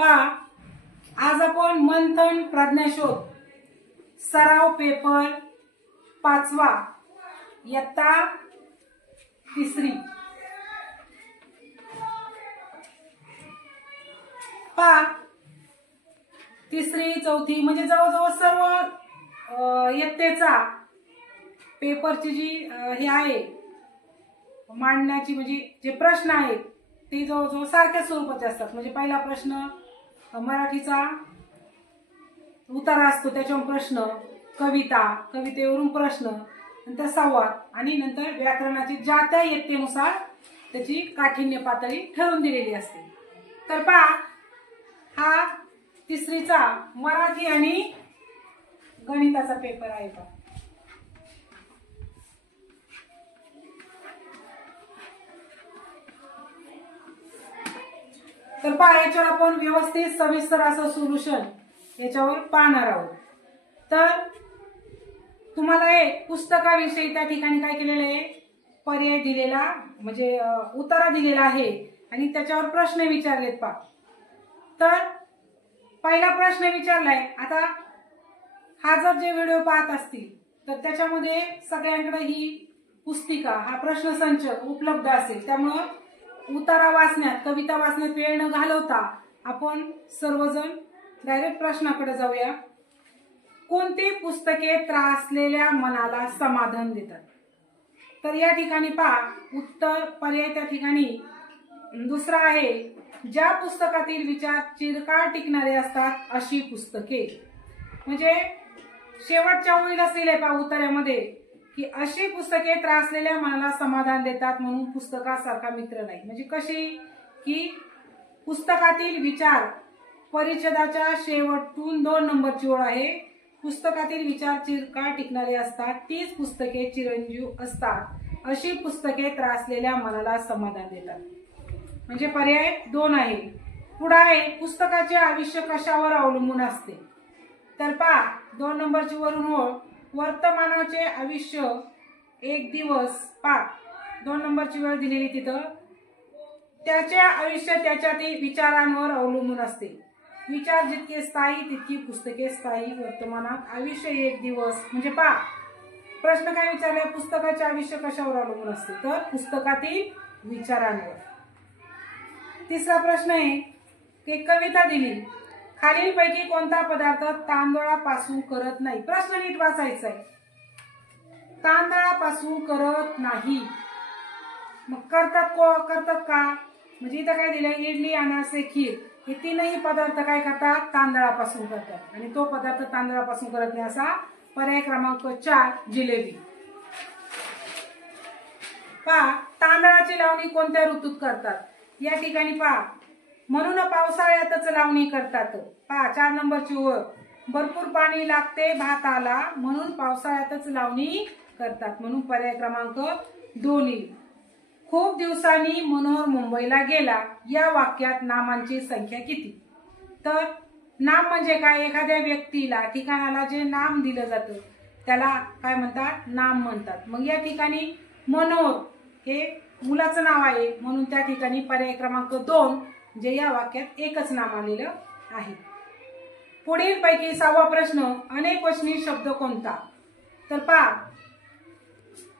पहा, आज आपण मंथन प्रज्ञाशोध सराव पेपर 5वा इयत्ता 3री पहा, 3री 4थी म्हणजे जवळजवळ सर्व इयत्तेचा पेपरची जी हे आहे मांडण्याची म्हणजे जे प्रश्न आहेत ते जवळजवळ सारख्या स्वरूपाचे असतात। म्हणजे पहिला प्रश्न मराठीचा उतारा असतो, त्याच्यावर प्रश्न, कविता, कवितेवरून प्रश्न, नंतर संवाद आणि नंतर व्याकरणाची ज्या त्या इयत्तेनुसार त्याची काठिण्य पातळी ठरवून दिलेली असते। तर पहा, हा 3रीचा मराठी आणि गणिताचा पेपर आहे पहा। तर पहा, याच्यावर आपण व्यवस्थित सविस्तर असं सोल्युशन याच्यावर पाहणार आहोत। तर तुम्हाला एक पुस्तकाविषयी त्या ठिकाणी काय केलेलं आहे, पर्याय दिलेला म्हणजे उतारा दिलेला आहे आणि त्याच्यावर प्रश्न विचारलेत पहा। तर पहिला प्रश्न विचारलाय, आता हा जर जे व्हिडिओ पाहत असतील तर त्याच्यामध्ये सगळ्यांकडे ही पुस्तिका हा प्रश्नसंच उपलब्ध असेल, त्यामुळे उतारा वाचण्यात कविता वाचण्यात वेळ न घालवता आपण सर्वजण डायरेक्ट प्रश्नाकडे जाऊया। कोणती पुस्तके त्रासलेल्या मनाला समाधान देतात? तर या ठिकाणी पहा, उत्तर पर्याय त्या ठिकाणी दुसरा आहे, ज्या पुस्तकातील विचार चिरकाळ टिकणारे असतात अशी पुस्तके। म्हणजे शेवटच्या ओळीला लिहिले पहा उत्तरामध्ये की अशी पुस्तके त्रासलेल्या मनाला समाधान देतात, म्हणून पुस्तकासारखा मित्र नाही। म्हणजे कशी की पुस्तकातील विचार परिच्छेदाच्या शेवटून 2 नंबरची ओळ आहे, पुस्तकातील विचार चिरकाळ टिकणारे असतात, तीच पुस्तके चिरंजीव असतात, अशी पुस्तके त्रासलेल्या मनाला समाधान देतात। म्हणजे पर्याय 2 आहे। पुढे आहे, पुस्तकाचे आयुष्य कशावर अवलंबून असते? तर पहा, 2 नंबरची वरून ओळ, वर्तमानाचे आयुष्य एक दिवस पहा 2 नंबरची वेळ दिलेली तिथं, त्याचे आयुष्य त्याच्यातील विचारांवर अवलंबून असते। विचार जितके स्थायी तितकी पुस्तके स्थायी। वर्तमानात आयुष्य एक दिवस म्हणजे पहा प्रश्न काय विचारलाय, पुस्तकाचे आयुष्य कशावर अवलंबून असते? तर पुस्तकातील विचारांवर। तिसरा प्रश्न आहे की कविता दिली, खालीलपैकी कोणता पदार्थ तांदळापासून करत नाही? प्रश्न नीट वाचायचा आहे, तांदळापासून करत नाही, मग करतात का? म्हणजे इथं काय दिलंय, इडली, अनारसे, खीर हे तीनही पदार्थ काय करतात? तांदळापासून करतात, आणि तो पदार्थ तांदळापासून करत नाही असा पर्याय क्रमांक 4 जिलेबी। पहा, तांदळाची लावणी कोणत्या ऋतूत करतात? या ठिकाणी पहा, म्हणून पावसाळ्यातच लावणी करतात। पहा 4 नंबरची ओळ, भरपूर पाणी लागते भाताला, म्हणून पावसाळ्यातच लावणी करतात, म्हणून पर्याय क्रमांक 2 येईल। खूप दिवसांनी मनोहर मुंबईला गेला, या वाक्यात नामांची संख्या किती? तर नाम म्हणजे काय? एखाद्या व्यक्तीला ठिकाणाला जे नाम दिलं जातं त्याला काय म्हणतात? नाम म्हणतात। मग या ठिकाणी मनोहर हे मुलाचं नाव आहे, म्हणून त्या ठिकाणी पर्याय क्रमांक 2 जे या वाक्यात एकच नाम आलेलं आहे। पुढील पैकी 6वा प्रश्न, अनेक वचनी शब्द कोणता? तर पहा,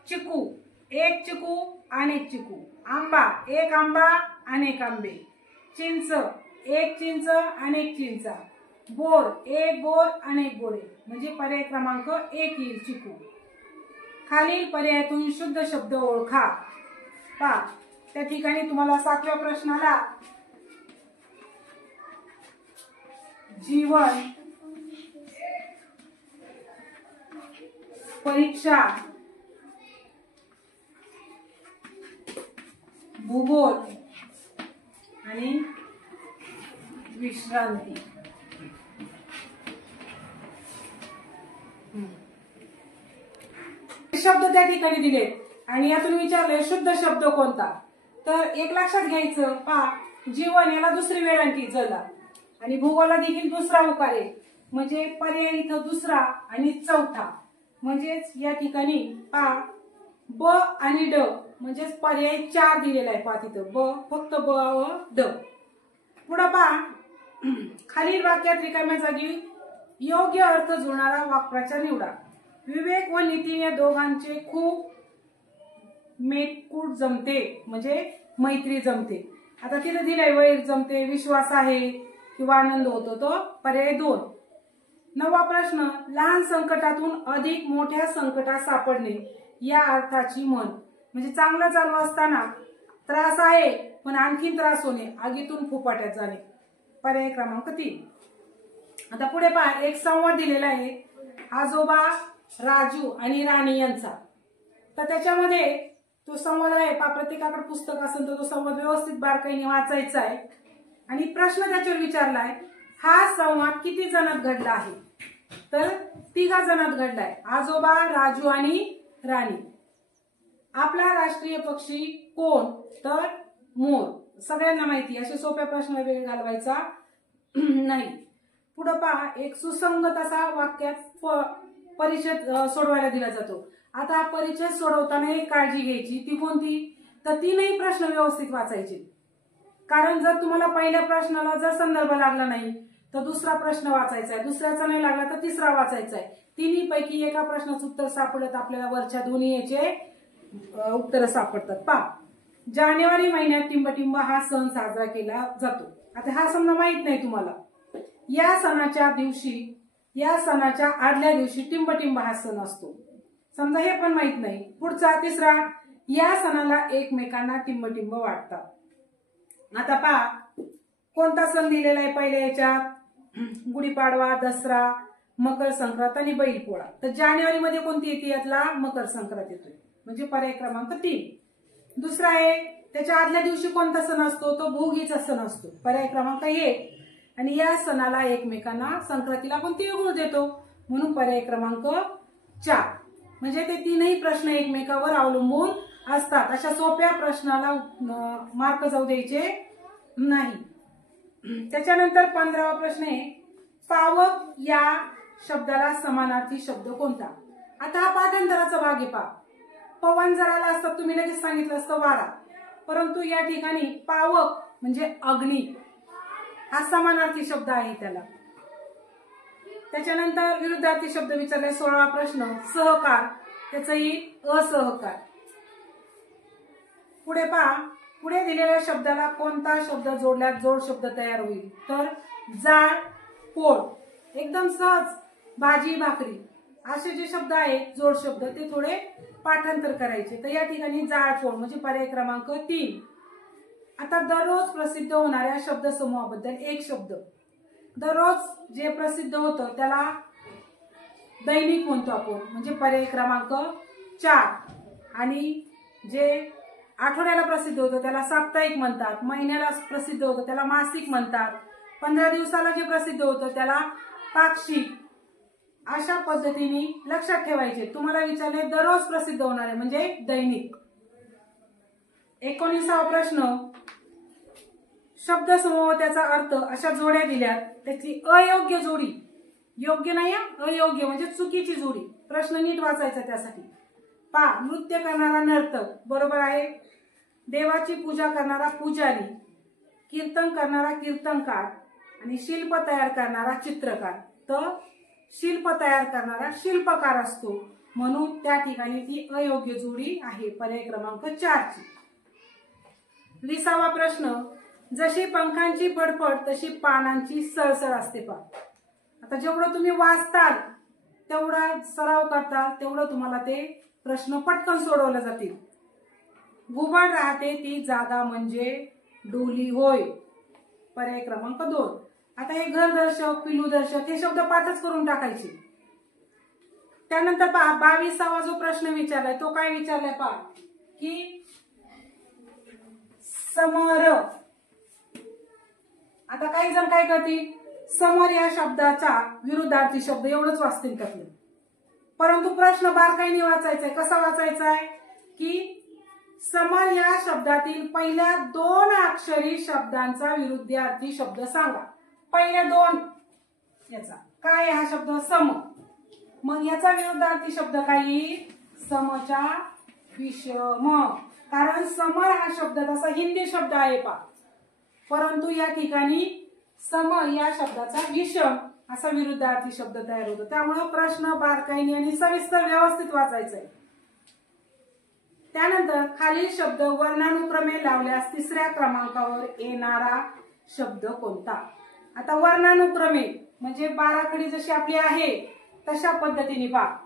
चिकू, एक चिकू, अनेक चिकू, आंबा, एक आंबा, अनेक आंबे, चिंच, एक चिंच, अनेक चिंचा, बोर, एक बोर, अनेक बोरे, म्हणजे पर्याय क्रमांक 1 येईल चिकू। खालील पर्यायातून शुद्ध शब्द ओळखा। पहा, त्या ठिकाणी तुम्हाला 7व्या प्रश्नाला जीवन, परीक्षा, भूगोल आणि विश्रांती शब्द त्या ठिकाणी दिले, आणि यातून विचारले शुद्ध शब्द कोणता? तर एक लक्षात घ्यायचं, पहा जीवन याला दुसरी वेळांकी जला, आणि भूगोला देखील दुसरा उकार आहे, म्हणजे पर्याय इथं दुसरा आणि चौथा। म्हणजेच या ठिकाणी पहा ब आणि ड म्हणजेच पर्याय 4 दिलेला आहे पहा तिथं, ब फक्त ब व ड। पुढे पहा खालील वाक्यात रिकाम्या जागी योग्य अर्थ जुळणारा वाक्प्रचार निवडा. विवेक व नितीन या दोघांचे खूप मेतकूट जमते, म्हणजे मैत्री जमते. आता तिथे दिलंय वैर जमते, विश्वास आहे किंवा आनंद होतो, तो पर्याय 2. 9वा प्रश्न, लहान संकटातून अधिक मोठ्या संकटात सापडणे या अर्थाची म्हण. म्हणजे चांगलं चालू असताना त्रास आहे पण आणखीन त्रास होणे, आगीतून फुफाट्यात जाणे, पर्याय क्रमांक 3. आता पुढे पहा, एक संवाद दिलेला आहे आजोबा राजू आणि राणी यांचा. तर त्याच्यामध्ये तो संवाद आहे, प्रत्येकाकडे पुस्तक असेल तर तो संवाद व्यवस्थित बारकाईने वाचायचा आहे. आणि प्रश्न त्याच्यावर विचारलाय, हा संवाद किती जणात घडला आहे? तर 3 जणात घडलाय, आजोबा, राजू आणि राणी. आपला राष्ट्रीय पक्षी कोण? तर मोर. सगळ्यांना माहिती, अशा सोप्या प्रश्नाला वेळ घालवायचा नाही. पुढे पहा, एक सुसंगत असा वाक्यात परिचय सोडवायला दिला जातो. आता हा परिचय सोडवताना एक काळजी घ्यायची, ती कोणती? तर 3ही प्रश्न व्यवस्थित वाचायचे. कारण जर तुम्हाला पहिल्या प्रश्नाला जर संदर्भ लागला नाही तर दुसरा प्रश्न वाचायचा आहे, दुसऱ्याचा नाही लागला तर तिसरा वाचायचा आहे. 3ही पैकी एका प्रश्नाचं उत्तर सापडत आपल्याला वरच्या दोन्ही याचे उत्तर सापडतात. पहा, जानेवारी महिन्यात टिंबटिंब हा सण साजरा केला जातो. आता हा समजा माहित नाही तुम्हाला, या सणाच्या आदल्या दिवशी टिंबटिंब हा सण असतो, समजा हे पण माहित नाही. पुढचा 3रा, या सणाला एकमेकांना टिंबटिंब वाटतात. आता पहा, कोणता सण दिलेला आहे पहिल्या याच्यात? गुढीपाडवा, दसरा, मकर संक्रांत आणि बैलपोळा. तर जानेवारी मध्ये कोणती येते? यातला मकर संक्रांत येतोय, म्हणजे पर्याय क्रमांक 3. दुसरा आहे, त्याच्या आदल्या दिवशी कोणता सण असतो? तो भोगीचा सण असतो, पर्याय क्रमांक 1. आणि या सणाला एकमेकांना, संक्रांतीला आपण तिळगुळ देतो, म्हणून पर्याय क्रमांक 4. म्हणजे ते 3ही प्रश्न एकमेकावर अवलंबून असतात. अशा सोप्या प्रश्नाला मार्क जाऊ द्यायचे नाही. त्याच्यानंतर 15वा प्रश्न आहे, पावक या शब्दाला समानार्थी शब्द कोणता? आता हा पाठांतराचा भाग आहे. पहा, पवन जर आला असता तुम्ही लगेच सांगितलं असतं वारा, परंतु या ठिकाणी पावक म्हणजे अग्नी हा समानार्थी शब्द आहे त्याला. त्याच्यानंतर विरुद्धार्थी शब्द विचारलाय 16वा प्रश्न, सहकार, त्याचं येईल असहकार. पुढे पहा, पुढे दिलेल्या शब्दाला कोणता शब्द जोडल्यास जोड शब्द तयार होईल? तर जाळ, पोळ. एकदम सहज, भाजी, भाकरी असे जे शब्द आहेत जोड शब्द, ते थोडे पाठांतर करायचे. तर या ठिकाणी जाळ, पोळ म्हणजे पर्याय क्रमांक 3. आता दररोज प्रसिद्ध होणाऱ्या शब्दसमूहाबद्दल एक शब्द. दररोज जे प्रसिद्ध होतं त्याला दैनिक म्हणतो आपण, म्हणजे पर्याय क्रमांक 4. आणि जे आठवड्याला प्रसिद्ध होतं त्याला साप्ताहिक म्हणतात, महिन्याला प्रसिद्ध होतं त्याला मासिक म्हणतात, 15 दिवसाला जे प्रसिद्ध होतं त्याला पाक्षिक. अशा पद्धतीने लक्षात ठेवायचे. तुम्हाला विचारले दररोज प्रसिद्ध होणारे म्हणजे दैनिक. 19वा प्रश्न, शब्दसमूह त्याचा अर्थ अशा जोड्या दिल्यात, त्याची अयोग्य जोडी, योग्य नाही अयोग्य म्हणजे चुकीची जोडी. प्रश्न नीट वाचायचा त्यासाठी. पहा, नृत्य करणारा नर्तक, बरोबर आहे. देवाची पूजा करणारा पुजारी, कीर्तन करणारा कीर्तनकार आणि शिल्प तयार करणारा चित्रकार. तर शिल्प तयार करणारा शिल्पकार असतो, म्हणून त्या ठिकाणी ती अयोग्य जोडी आहे, पर्याय क्रमांक 4 ची. 20वा प्रश्न, जशी पंखांची फडफड तशी पानांची सळसळ असते. पहा, आता जेवढं तुम्ही वाचताल तेवढा सराव करताल तेवढं तुम्हाला ते प्रश्न पटकन सोडवले जातील. घुबड राहते ती जागा म्हणजे डोली होय, पर्याय क्रमांक 2. आता हे घरदर्शक, पिलूदर्शक हे शब्द पाठच करून टाकायचे. त्यानंतर पहा, 22वा जो प्रश्न विचारलाय तो काय विचारलाय? पहा की समर. आता काही जण काय करतील, समर या शब्दाचा विरुद्धार्थी शब्द एवढंच वाचतील त्यातलं, परंतु प्रश्न बारकाईने वाचायचा आहे. कसा वाचायचा आहे की समर या शब्दातील पहिल्या 2 अक्षरी शब्दांचा विरुद्धार्थी शब्द सांगा. पहिल्या 2 याचा काय हा शब्द? सम. मग याचा विरुद्धार्थी शब्द काय येईल? समच्या विषम. कारण समर हा शब्द तसा हिंदी शब्द आहे पा, परंतु या ठिकाणी सम या शब्दाचा विषम असा विरुद्धार्थी शब्द तयार होतो. त्यामुळे प्रश्न बारकाईने आणि सविस्तर व्यवस्थित वाचायचा आहे. त्यानंतर खालील शब्द वर्णानुक्रमे लावल्यास तिसऱ्या क्रमांकावर येणारा शब्द कोणता. आता वर्णानुक्रमे म्हणजे बाराखडी जशी आपली आहे तशा पद्धतीने पहा.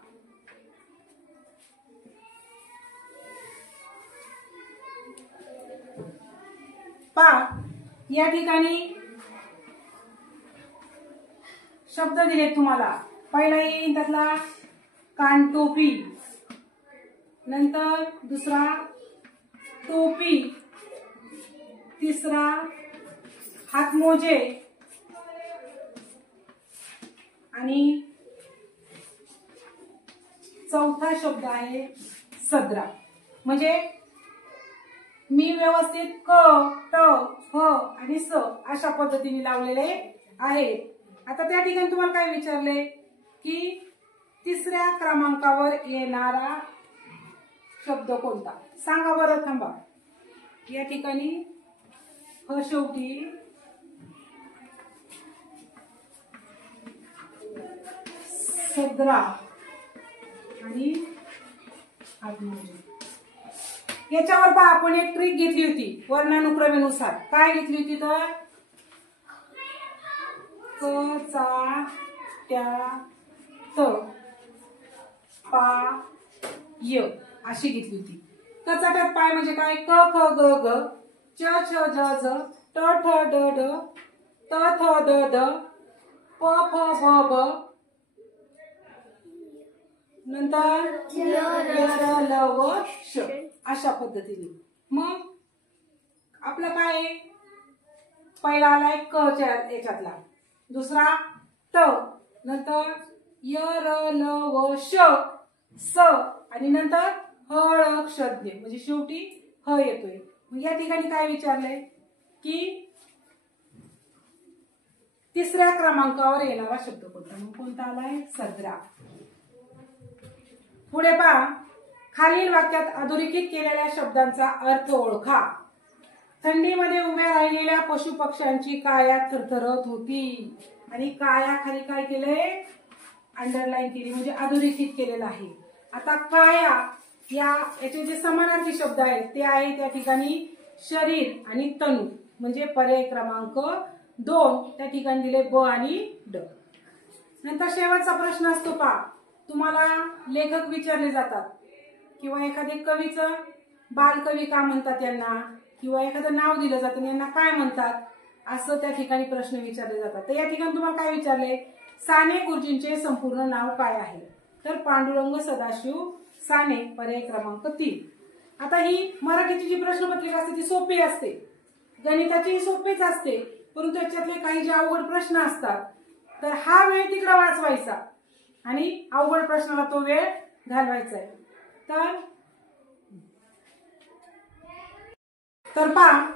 या ठिकाणी शब्द दिले तुम्हाला. पहिला येईल त्यातला कानटोपी, नंतर दुसरा टोपी, तिसरा हातमोजे आणि चौथा शब्द आहे सदरा. म्हणजे मी व्यवस्थित क, ट, ह आणि स अशा पद्धतीने लावलेले आहे. आता त्या ठिकाणी तुम्हाला काय विचारले की तिसऱ्या क्रमांकावर येणारा शब्द कोणता सांगा बरं. थांबा. या ठिकाणी ह शेवटी, सदरा आणि हातमोजे. याच्यावर पहा आपण एक ट्रिक घेतली होती वर्णानुक्रमेनुसार. काय घेतली होती तर क चा त्या त पा य अशी घेतली होती. कचाट्यात पाय म्हणजे काय क ख ग घ च छ ज झ ट ठ ड ढ त थ द ध प फ ब भ नंतर य र ल व श अशा पद्धतीने. मग आपलं काय पहिला आलाय क च्या याच्यातला, दुसरा त, नंतर य र ल व श स आणि नंतर ह ळ क्ष म्हणजे शेवटी ह येतोय. मग या ठिकाणी काय विचारलंय की तिसऱ्या क्रमांकावर येणारा शब्द कोणता. मग कोणता आलाय सदरा. पुढे पहा. खालील वाक्यात अधोरेखित केलेल्या शब्दांचा अर्थ ओळखा. थंडीमध्ये उभ्या राहिलेल्या पशु पक्ष्यांची काया थरथरत होती. आणि काया खाली काय केलंय अंडरलाईन केली म्हणजे अधोरेखित केलेलं आहे. आता काया याचे जे समानार्थी शब्द आहेत ते आहे त्या ठिकाणी शरीर आणि तनु म्हणजे पर्याय क्रमांक 2 त्या ठिकाणी दिले ब आणि ड. नंतर शेवटचा प्रश्न असतो पहा. तुम्हाला लेखक विचारले जातात किंवा एखादे कवीचं बालकवी का म्हणतात यांना, किंवा एखादं नाव दिलं जातं यांना काय म्हणतात असं त्या ठिकाणी प्रश्न विचारले जातात. तर या ठिकाणी तुम्हाला काय विचारले साने गुरुजींचे संपूर्ण नाव काय आहे तर पांडुरंग सदाशिव साने पर्याय क्रमांक 3. आता ही मराठीची जी प्रश्नपत्रिका असते ती सोपी असते, गणिताची सोपीच असते, परंतु याच्यातले काही जे अवघड प्रश्न असतात तर हा वेळ तिकडे वाचवायचा आणि अवघड प्रश्नाला तो वेळ घालवायचा आहे. तर पहा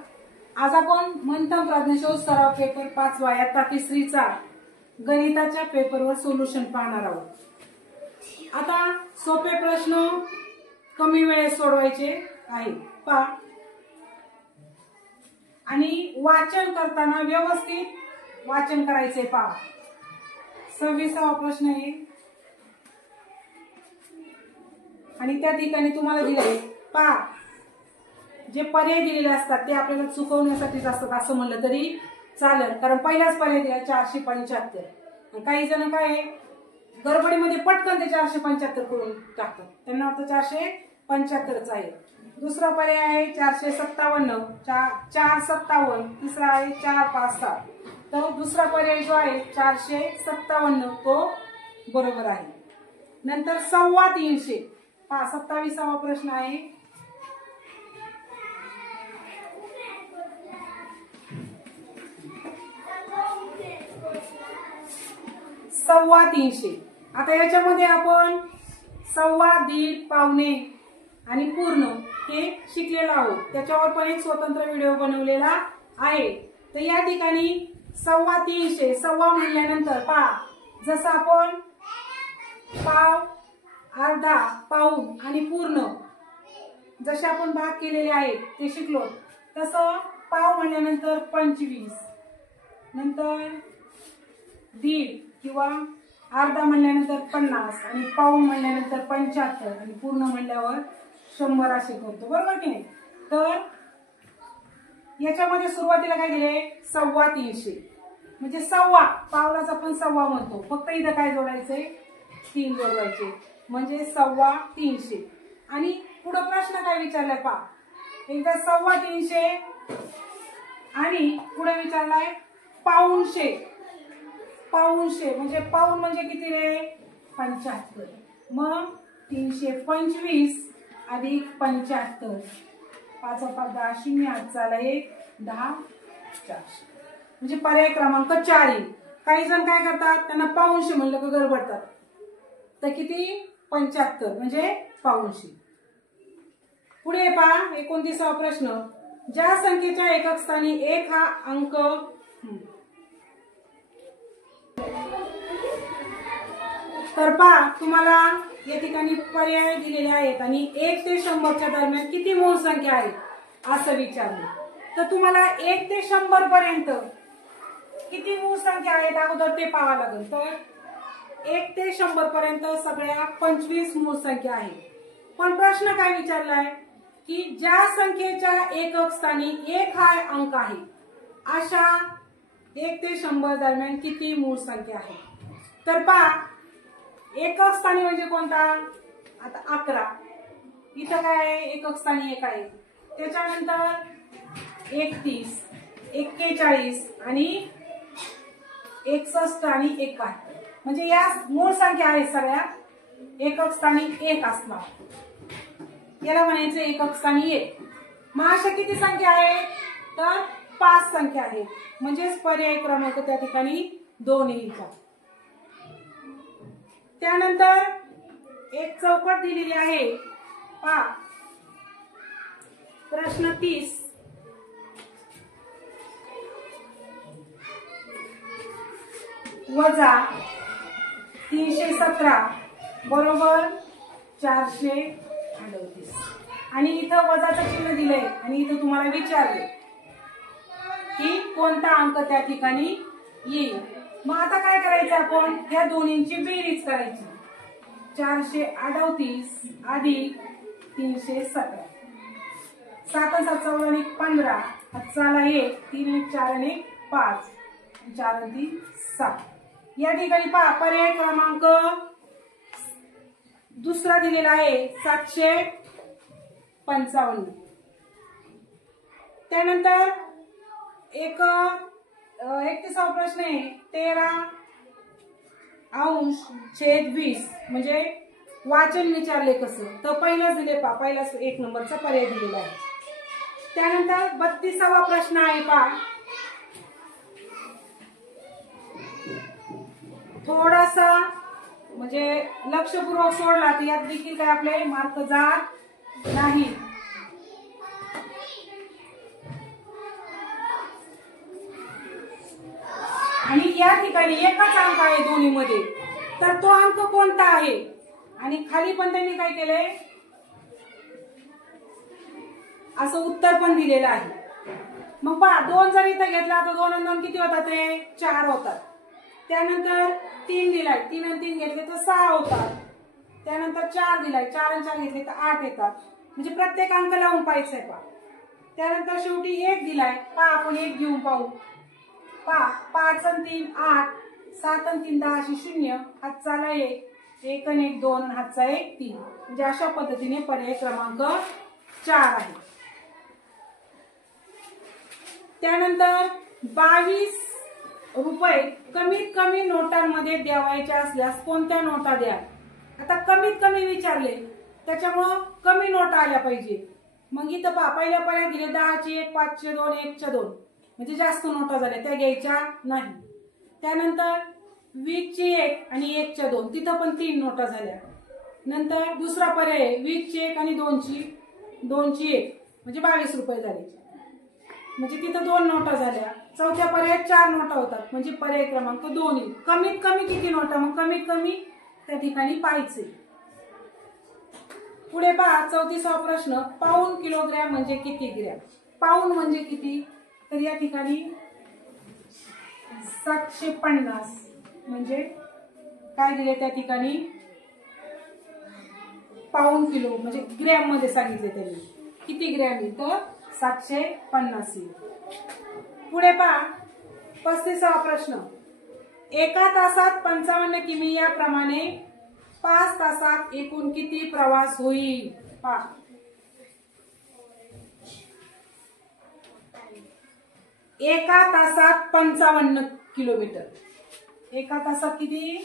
आज आपण मंथन प्रज्ञाशोध सराव पेपर 5वा इयत्ता 3रीचा गणिताच्या पेपरवर सोल्युशन पाहणार आहोत. आता सोपे प्रश्न कमी वेळेत सोडवायचे आहे पहा. आणि वाचन करताना व्यवस्थित वाचन करायचे पहा. 26वा प्रश्न आहे आणि त्या ठिकाणी तुम्हाला दिले पहा जे पर्याय दिलेले असतात ते आपल्याला चुकवण्यासाठीच असतात असं म्हणलं तरी चालेल, कारण पहिलाच पर्याय दिला 475. काही जण काय गडबडीमध्ये पटकन ते 475 करून टाकतात, त्यांना वाटतं 475च आहे. दुसरा पर्याय आहे 457, 457. तिसरा आहे 457. तर दुसरा पर्याय जो आहे 457 तो बरोबर आहे. नंतर 325 पहा 27वा प्रश्न आहे. सव्वा 300. आता याच्यामध्ये आपण सव्वा, दीड, पावणे आणि पूर्ण हे शिकलेलो आहोत. त्याच्यावर पण एक स्वतंत्र व्हिडिओ बनवलेला आहे. तर या ठिकाणी 325 सव्वा म्हणल्यानंतर पहा जसं आपण पाव, अर्धा, पाऊण आणि पूर्ण जसे आपण भाग केलेले आहेत ते शिकलो, तसं पाव म्हणल्यानंतर 25, नंतर दीड किंवा अर्धा म्हणल्यानंतर 50 आणि पाऊण म्हणल्यानंतर 75 आणि पूर्ण म्हणल्यावर 100 असे करतो, बरोबर की नाही. तर याच्यामध्ये सुरुवातीला काय दिले 325 म्हणजे सव्वा, पावलाचा पण सव्वा म्हणतो, फक्त इथं काय जोडायचंय 3 जोडवायचे म्हणजे 325. आणि पुढे प्रश्न काय विचारलाय पहा, एकदा 325 आणि पुढे विचारलाय पाऊणशे. पाऊणशे म्हणजे पाऊण म्हणजे किती रे 75. मग 325 अधिक 75, 5 5 10 0 8 चाला 1 10 400 म्हणजे पर्याय क्रमांक 4 येईल. काही जण काय करतात, त्यांना पाऊणशे म्हणलं का गडबडतात, तर किती 75 म्हणजे पाऊणशे. पुढे पहा 29वा प्रश्न, ज्या संख्येच्या एकक स्थानी 1 हा अंक तर पहा तुम्हाला या ठिकाणी पर्याय दिलेले आहेत आणि 1 ते 100च्या दरम्यान किती मूळ संख्या आहेत असं विचारलं. तर तुम्हाला 1 ते 100 पर्यंत किती मूळ संख्या आहेत अगोदर ते पाहावं लागेल. तर 1 ते 100 पर्यंत सगळ्या 25 मूळ संख्या आहेत. पण प्रश्न काय विचारलाय की ज्या संख्येच्या एकक स्थानी 1 हा अंक आहे अशा 1 ते 100 दरम्यान किती मूळ संख्या आहे. तर पहा एकक स्थानी म्हणजे कोणता, आता 11, इथं काय आहे एकक स्थानी 1 आहे, त्याच्यानंतर 31 41 आणि 61 आणि 1 म्हणजे या मूळ संख्या आहेत सगळ्या एकक स्थानी 1 असणार, याला म्हणायचं एकक स्थानी 1. मग अशा किती संख्या आहेत, तर 5 संख्या आहेत, म्हणजेच पर्याय क्रमांक त्या ठिकाणी 2 येईल. त्यानंतर एक चौकट दिलेली आहे पहा, प्रश्न 30, वजा 317 बरोबर 438 आणि इथं वजाचं चिन्ह दिलंय आणि इथं तुम्हाला विचारले की कोणता अंक त्या ठिकाणी येईल. मग आता काय करायचं, आपण या दोन्हींची बेरीज करायची. 438 अधिक 317, 7 7 14 15, 5 1 3 1 4 1 5 4 3 7. या ठिकाणी पहा पर्याय क्रमांक दुसरा दिलेला आहे 755. त्यानंतर 31वा प्रश्न आहे 13/20 म्हणजे वाचन विचारले कसं, तर पहिलाच दिले पहा, पहिलाच 1 नंबरचा पर्याय दिलेला आहे. त्यानंतर 32वा प्रश्न आहे पहा, थोडासा म्हणजे लक्षपूर्वक सोडला तर यात देखील काय आपले मार्क जात नाही. आणि या ठिकाणी एकच अंक आहे दोन्हीमध्ये, तर तो अंक कोणता आहे. आणि खाली पण त्यांनी काय केलंय असं उत्तर पण दिलेलं आहे. मग पहा 2 जर इथं घेतला तर 2 आणि 2 किती होतात, ते 4 होतात. त्यानंतर 3 दिलाय, 3 आणि 3 घेतले तर 6 होतात. त्यानंतर 4 दिलाय, 4 आणि 4 घेतले तर 8 येतात. म्हणजे प्रत्येक अंक लावून पाहायचंय पहा. त्यानंतर शेवटी 1 दिलाय, पहा आपण 1 घेऊन पाहू. पहा 5 आणि 3 8, 7 आणि 3 10 अशी 0, हातचाला 1 1 आणि 1 2 आणि हातचा 1 3. म्हणजे अशा पद्धतीने पर्याय क्रमांक 4 आहे. त्यानंतर 22 रुपये कमीत कमी नोटांमध्ये द्यावायचे असल्यास कोणत्या नोटा द्या. आता कमीत कमी विचारले त्याच्यामुळं कमी नोटा आल्या पाहिजे. मग इथं पहा पहिल्या पर्याय दिले 10ची 1 5चे 2 1च्या 2 म्हणजे जास्त नोटा झाल्या त्या घ्यायच्या नाही. त्यानंतर 20ची 1 आणि 1च्या 2 तिथं पण 3 नोटा झाल्या. नंतर दुसरा पर्याय 20ची 1 आणि 2ची 1 म्हणजे 22 रुपये झाले, म्हणजे तिथं 2 नोटा झाल्या. चौथ्या पर्यायात 4 नोटा होतात म्हणजे पर्याय क्रमांक 2 येईल. कमीत कमी किती नोटा, मग कमीत कमी त्या ठिकाणी पाहायचे. पुढे पहा 34वा प्रश्न, पाऊण किलोग्रॅम म्हणजे किती ग्रॅम. पाऊण म्हणजे किती, तर या ठिकाणी 750 म्हणजे काय दिले त्या ठिकाणी पाऊंड किलो म्हणजे ग्रॅम मध्ये सांगितले त्यांनी. किती ग्रॅम येईल तर 750 येईल. पुढे पहा 35वा प्रश्न. एका तासात 55 किमी याप्रमाणे 5 तासात एकूण किती प्रवास होईल. पहा एका तासात 55 किलोमीटर. एका तासात किती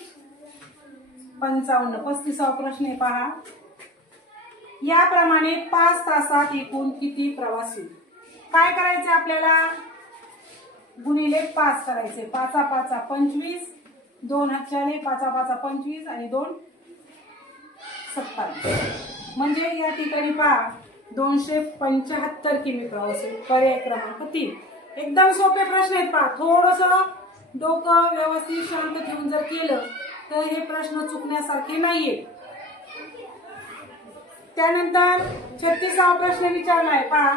55. 35वा प्रश्न आहे पहा. याप्रमाणे 5 तासात एकूण किती प्रवास होईल. काय करायचे आपल्याला गुणिले 5 करायचे. 5 5 25 2 हातच्याने 5 5 25 आणि 2 27 म्हणजे या ठिकाणी पहा 275 किमी प्रवास होईल. पर्याय क्रमांक 3. एकदम सोपे प्रश्न आहेत पहा. थोडस डोकं व्यवस्थित शांत ठेवून जर केलं तर हे प्रश्न चुकण्यासारखे नाहीये. त्यानंतर 36वा प्रश्न विचारलाय पहा.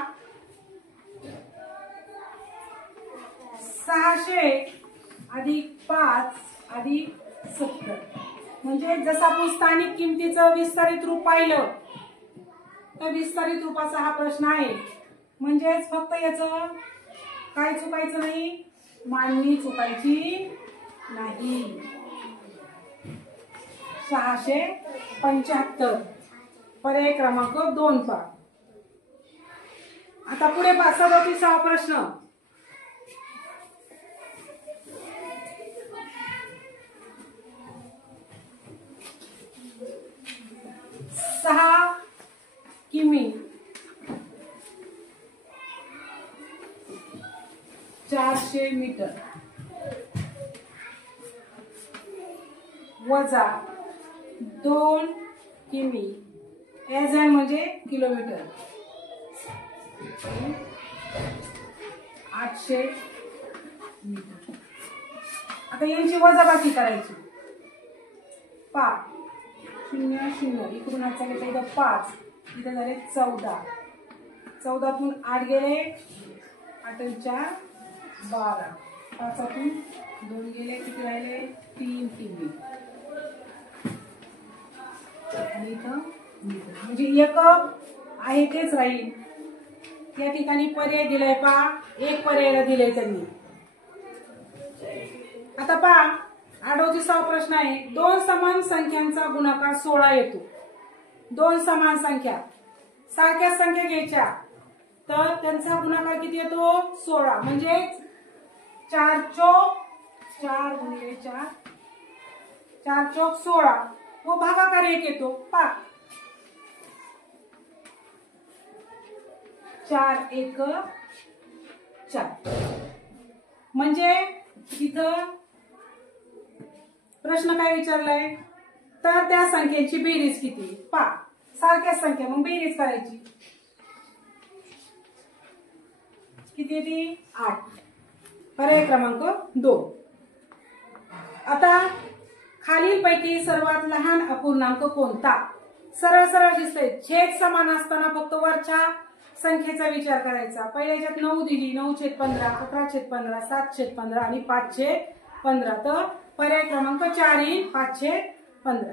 600 अधिक 5 अधिक 70 म्हणजे जसं आपण स्थानिक किमतीचं विस्तारित रूप पाहिलं तर विस्तारित रूपाचा हा प्रश्न आहे. म्हणजेच फक्त याचं काय चुकायचं नाही, मांडणी चुकायची नाही. 675 पर्याय क्रमांक 2 पहा. आता पुढे 37वा प्रश्न. 6 किमी 400 मीटर वजा 2 किमी एजन म्हणजे किलोमीटर 800 मीटर. आता यांची वजाबाकी करायची. 5 0 0 इकडून 8 झाले तर 5 इथे झाले 14. 14तून 8 गेले 8 4 12. 5तून 2 गेले किती राहिले 3 किमी आणि इथं म्हणजे एक आहे तेच राहील. या ठिकाणी पर्याय दिलाय पहा. एक पर्यायला दिले त्यांनी. आता पहा 38वा प्रश्न आहे. 2 समान संख्यांचा गुणाकार 16 येतो. 2 समान संख्या सारख्या संख्या घ्यायच्या तर त्यांचा गुणाकार किती येतो 16 म्हणजे 4 चौक 4 गुणिले 4 4 चौक 16 व भागाकार 1 येतो. पहा 4 1 4 म्हणजे इथं प्रश्न काय विचारलाय तर त्या संख्येची बेरीज किती. पहा सारख्या संख्या मग बेरीज करायची. किती येते 8. पर्याय क्रमांक 2. आता खालीलपैकी सर्वात लहान अपूर्णांक कोणता. सरळ सरळ दिसतंय. छेद समान असताना फक्त वरच्या संख्येचा विचार करायचा. पहिल्याच्यात 9 दिली 9/15 11/15 7/15 आणि 5/15 तर पर्याय क्रमांक 4 येईल 5/15.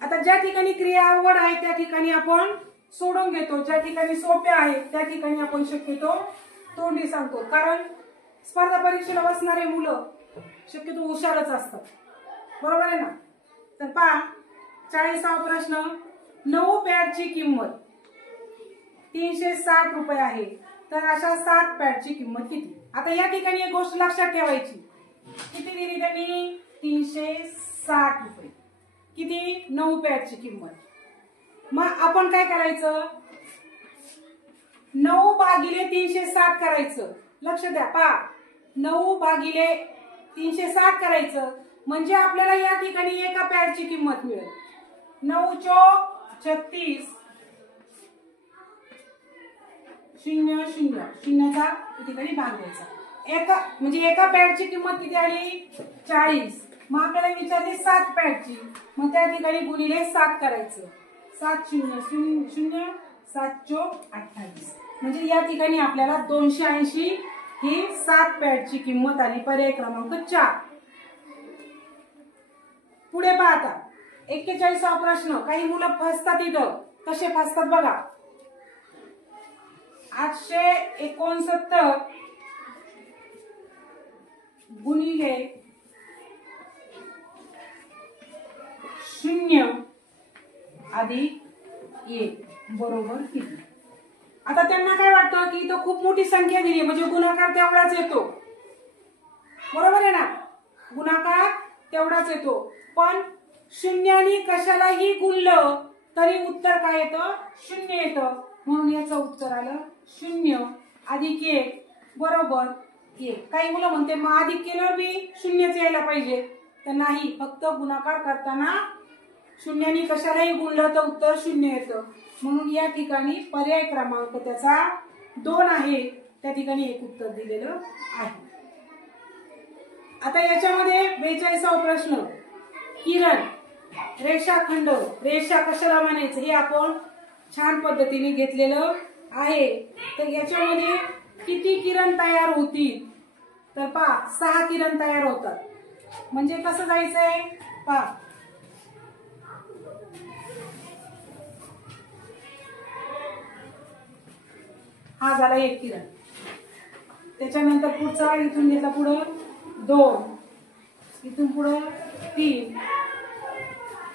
आता ज्या ठिकाणी क्रिया अवघड आहे त्या ठिकाणी आपण सोडून घेतो. ज्या ठिकाणी सोप्या आहेत त्या ठिकाणी आपण शक्यतो तोंडी सांगतो. कारण स्पर्धा परीक्षेला बसणारे मुलं शक्यतो हुशारच असतात. बरोबर आहे ना. तर पहा 40वा प्रश्न. 9 पॅडची किंमत 360 रुपये आहे तर अशा 7 पॅडची किंमत किती. आता या ठिकाणी एक गोष्ट लक्षात ठेवायची. किती दिली त्यांनी 360 रुपये. किती 9 पॅडची किंमत. मग आपण काय करायचं 9 भागिले 360 करायचं. लक्ष द्या पहा 9 भागिले 360 करायचं म्हणजे आपल्याला या ठिकाणी एका पॅडची किंमत मिळेल. 9 चौक 36 0 0 शून्याचा या ठिकाणी भाग द्यायचा. एका म्हणजे एका पॅडची किंमत किती आली 40. मग आपल्याला विचारली 7 पॅडची मग त्या ठिकाणी गुणिले 7 करायचं. 7 0 0 0 7 चौक 28 म्हणजे या ठिकाणी आपल्याला 280 ही 7 पॅडची किंमत आली, पर्याय क्रमांक 4. पुढे पहा आता 41वा प्रश्न. काही मुलं फसतात इथं. कसे फसतात बघा. 869 गुणिले 0 अधिक 1 बरोबर किती? आता त्यांना काय वाटतं की इथं खूप मोठी संख्या दिली म्हणजे गुणाकार तेवढाच येतो. बरोबर आहे ना, गुणाकार तेवढाच येतो. पण शून्याने कशालाही गुणलं तरी उत्तर काय येतं? 0 येतं. म्हणून याचं उत्तर आलं 0 अधिक 1 बरोबर 1. काही मुलं म्हणते मग अधिक केल्यावर बी 0च यायला पाहिजे. तर नाही, फक्त गुणाकार करताना शून्याने कशालाही गुणलं तर उत्तर 0 येतं. म्हणून या ठिकाणी पर्याय क्रमांक त्याचा 2 आहे. त्या ठिकाणी एक उत्तर दिलेलं आहे. आता याच्यामध्ये 42वा प्रश्न. किरण, रेषाखंड, रेषा कशाला म्हणायचं हे आपण छान पद्धतीने घेतलेलं आहे. तर याच्यामध्ये किती किरण तयार होतील? तर पहा 6 किरण तयार होतात. म्हणजे कसं जायचंय पहा. हा झाला 1 किरण. त्याच्यानंतर पुढचा इथून घेतला पुढं 2, इथून पुढं 3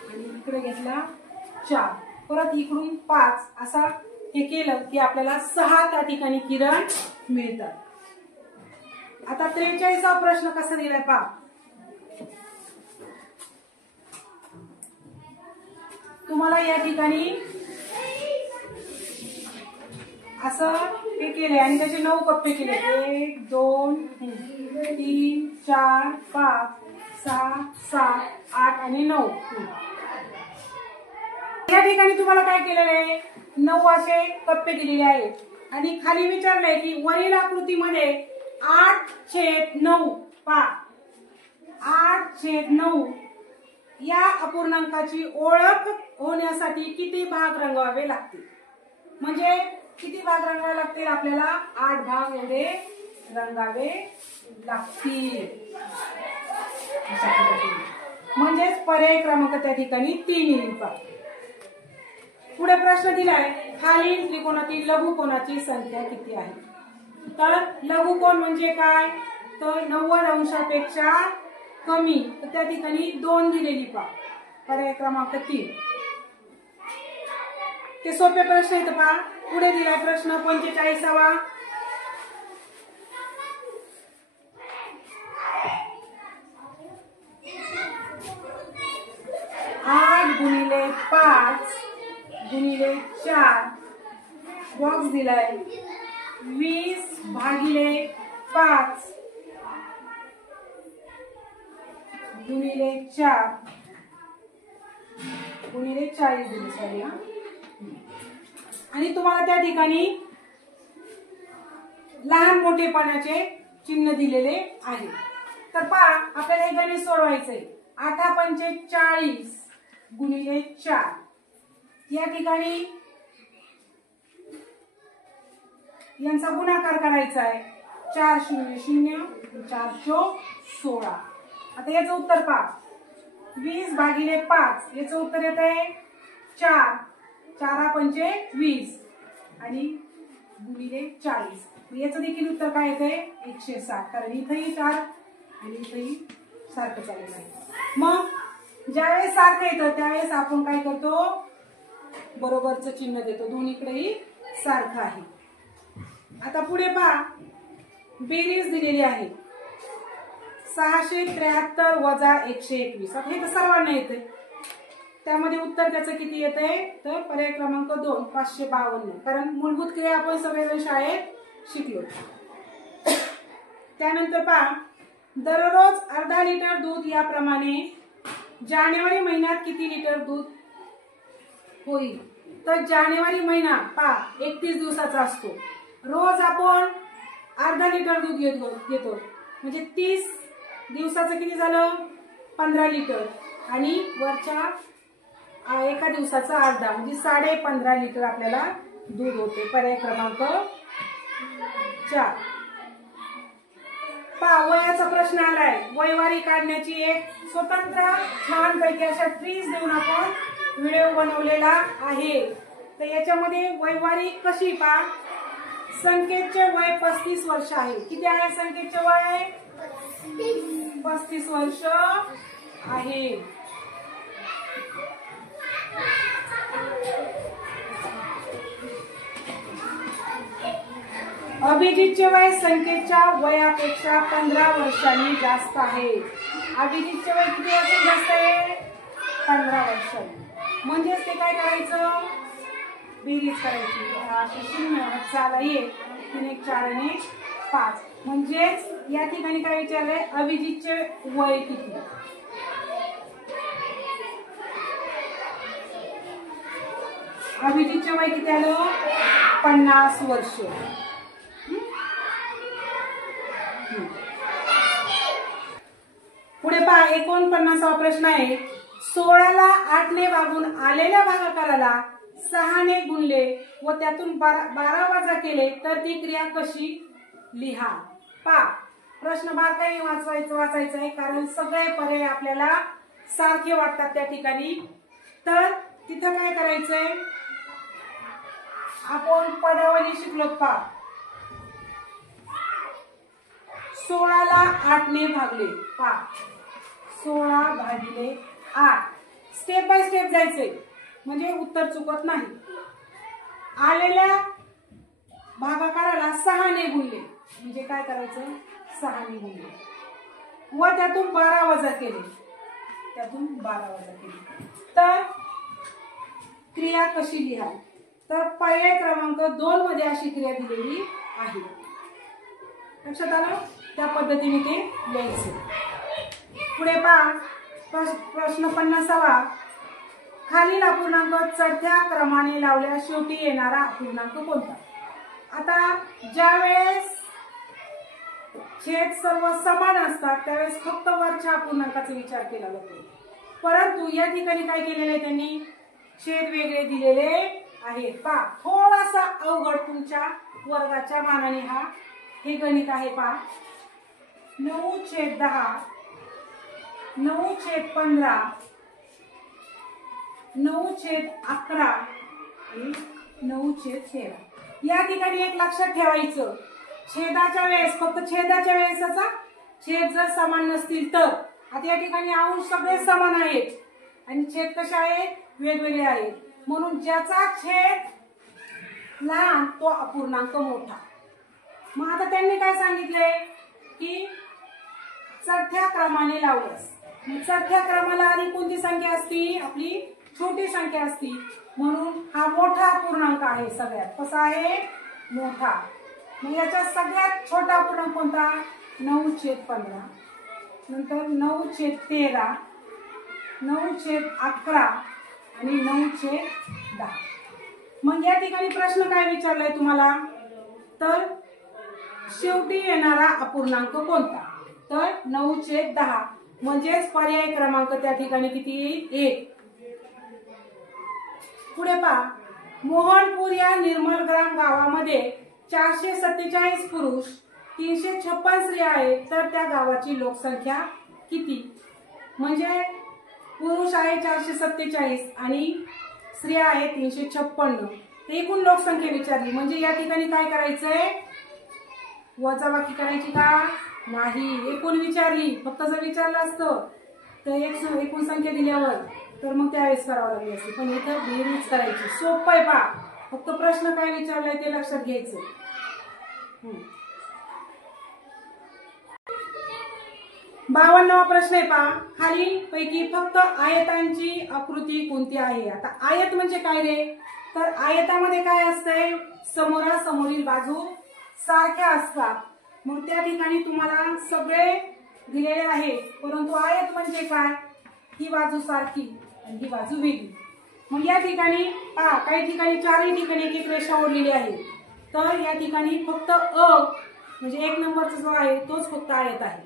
आणि इकडे घेतला 4, परत इकडून 5. असा हे केलं की आपल्याला 6 त्या ठिकाणी किरण मिळतात. आता 43वा प्रश्न कसा दिलाय पहा. तुम्हाला या ठिकाणी असं हे केले आणि त्याचे 9 कप्पे केले. 1 2 3 4 5 6 7 8 आणि 9. या ठिकाणी तुम्हाला काय केलेलं आहे? 9 असे कप्पे दिलेले आहेत आणि खाली विचारलंय की वरील आकृतीमध्ये 8/9 पहा 8/9 या अपूर्णांकाची ओळख होण्यासाठी किती भाग रंगवावे लागतील? म्हणजे किती भाग रंगवावे लागतील? आपल्याला 8 भाग एवढे रंगावे लागतील. म्हणजेच पर्याय क्रमांक त्या ठिकाणी 3 येईल. पुढे प्रश्न दिलाय. खालील त्रिकोणातील लघुकोणाची संख्या किती आहे? तर लघुकोण म्हणजे काय? तर 90 अंशापेक्षा कमी. तर त्या ठिकाणी 2 दिलेली पहा. पर्याय क्रमांक 3. ते सोपे प्रश्न आहेत पहा. पुढे दिलाय प्रश्न 45वा. 8 गुणिले 5 गुणिले 4 बॉक्स दिलाय 20 भागिले 5 गुणिले 4 गुणिले 40 दिले. सॉरी आणि तुम्हाला त्या ठिकाणी लहान मोठेपणाचे चिन्ह दिलेले आहे. तर पहा आपल्याला हे गणित सोडवायचंय. 8 पंचे 40 गुणिले 4 या ठिकाणी यांचा गुणाकार करायचा आहे. 4 0 0 4 16. आता याचं उत्तर पहा. 20 भागिले 5 याचं उत्तर येत आहे 4. 4 पंचे 20 आणि गुणिले 40. याचं देखील उत्तर काय येत आहे 160. कारण इथंही 4 आणि इथंही सारखं चालेल आहे. मग ज्यावेळेस सारखं येतं त्यावेळेस आपण काय करतो? बरोबरचं चिन्ह देतो. दोन्हीकडेही सारखं आहे. आता पुढे पहा बेरीज दिलेली आहे. 673 वजा 121. आता हे तर सर्वांना येते. त्यामध्ये उत्तर त्याचं किती येतंय? तर पर्याय क्रमांक 2 552. कारण मूलभूत क्रिया आपण सगळेजण शाळेत शिकलो. त्यानंतर पहा दररोज अर्धा लिटर दूध याप्रमाणे जानेवारी महिन्यात किती लिटर दूध होईल? तर जानेवारी महिना पहा 31 दिवसाचा असतो. रोज आपण अर्धा लिटर दूध घेतो म्हणजे 30 दिवसाचं किती झालं? 15 लिटर आणि वरच्या एका दिवसाचा अर्धा म्हणजे 15.5 लिटर आपल्याला दूध होते. पर्याय क्रमांक 4. वयाचा प्रश्न आलाय. वयवारी काढण्याची एक स्वतंत्र छान पैकी अशा ट्रीज देऊन आपण व्हिडिओ बनवलेला आहे. तर याच्यामध्ये वयवारी कशी संकेतचे वय 35 वर्ष आहे. किती आहे संकेतचे वय? 35 वर्ष आहे. अभिजितचे वय संकेतच्या वयापेक्षा 15 वर्षांनी जास्त आहे. अभिजितचे वय किती वर्षांनी जास्त आहे? 15 वर्षांनी. म्हणजेच ते काय करायचं? बेरीज करायची. 3 1 4 आणि 5. म्हणजेच या ठिकाणी काय विचारलंय? अभिजितचे वय किती? अभिजितचे वय किती आलं? 50 वर्ष. पुढे 49वा प्रश्न आहे. 16ला 8ने भागून आलेल्या भागाकाराला 6ने गुणले व त्यातून 12 वजा केले तर ती क्रिया कशी लिहा. प्रश्न बारकाईने वाचायचा आहे कारण सगळे पर्याय आपल्याला सारखे वाटतात त्या ठिकाणी. तर तिथं काय करायचंय? आपण पदावली शिकलो. 16ला 8ने भागले. 16 भागिले 8. स्टेप बाय स्टेप जायचंय म्हणजे उत्तर चुकत नाही. आलेल्या भागाकाराला 6ने गुणले म्हणजे काय करायचं? 6ने गुणले व त्यातून 12 वजा केले. तर क्रिया कशी लिहा? तर पर्याय क्रमांक 2 मध्ये अशी क्रिया दिलेली आहे. लक्षात आलं? त्या पद्धतीने ते लिहायचं. पुढे प्रश्न 50वा. खालील अपूर्णांक चढत्या क्रमाने लावल्या शेवटी येणारा अपूर्णांक कोणता? आता ज्या वेळेस छेद सर्व समान असतात त्यावेळेस फक्त वरच्या अपूर्णांकाचा विचार केला जातो. परंतु या ठिकाणी काय केलेले आहे त्यांनी? छेद वेगळे दिलेले आहेत. थोडासा अवघड तुमच्या वर्गाच्या मानाने हे गणित आहे. 9/10, 9/15, 9/11 आणि 9/13. या ठिकाणी एक लक्षात ठेवायचं. छेदाच्या वेळेस फक्त छेदाच्या वेळेसचा छेद जर समान नसतील तर. आता या ठिकाणी अंश सगळे समान आहेत आणि छेद कसे आहेत? वेगवेगळे आहेत. म्हणून ज्याचा छेद लहान तो अपूर्णांक मोठा. मग आता त्यांनी काय सांगितलंय की चढत्या क्रमाने लावल्यास. चढत्या क्रमाला आधी कोणती संख्या असती? आपली छोटी संख्या असती. म्हणून हा मोठा अपूर्णांक आहे सगळ्यात. कसा आहे? मोठा. मग याच्यात सगळ्यात छोटा अपूर्णांक कोणता? 9/15, नंतर 9/13, 9/11 आणि 9/10. मग या ठिकाणी प्रश्न काय विचारलाय तुम्हाला? तर शेवटी येणारा अपूर्णांक कोणता? तर 9/10. म्हणजेच पर्याय क्रमांक त्या ठिकाणी किती येईल? 1. पुढे मोहनपूर या निर्मलग्राम गावामध्ये 447 पुरुष 356 स्त्रिया आहेत. तर त्या गावाची लोकसंख्या किती? म्हणजे पुरुष आहे 447 आणि स्त्रिया आहे 356. एकूण लोकसंख्या विचारली. म्हणजे या ठिकाणी काय करायचंय? वजाबाकी करायची का? नाही. एकूण विचारली. फक्त जर विचारलं असतं तर एकूण संख्या दिल्यावर तर मग त्यावेळेस करावं लागली असते. पण इथं बेरीज करायची. सोपं आहे. फक्त प्रश्न काय विचारलाय ते लक्षात घ्यायचं. 52वा प्रश्न आहे. खालील पैकी फक्त आयतांची आकृती कोणती आहे? आता आयत म्हणजे काय रे? तर आयतामध्ये काय असतंय? समोरासमोरील बाजू सारख्या असतात. मग त्या ठिकाणी तुम्हाला सगळे दिलेले आहेत. परंतु आयत म्हणजे काय? ही बाजू सारखी आणि ही बाजू वेगळी. मग या ठिकाणी काही ठिकाणी चारही ठिकाणी एक रेषा ओढलेली आहे. तर या ठिकाणी फक्त म्हणजे 1 नंबरचा जो आहे तोच फक्त आयत आहे.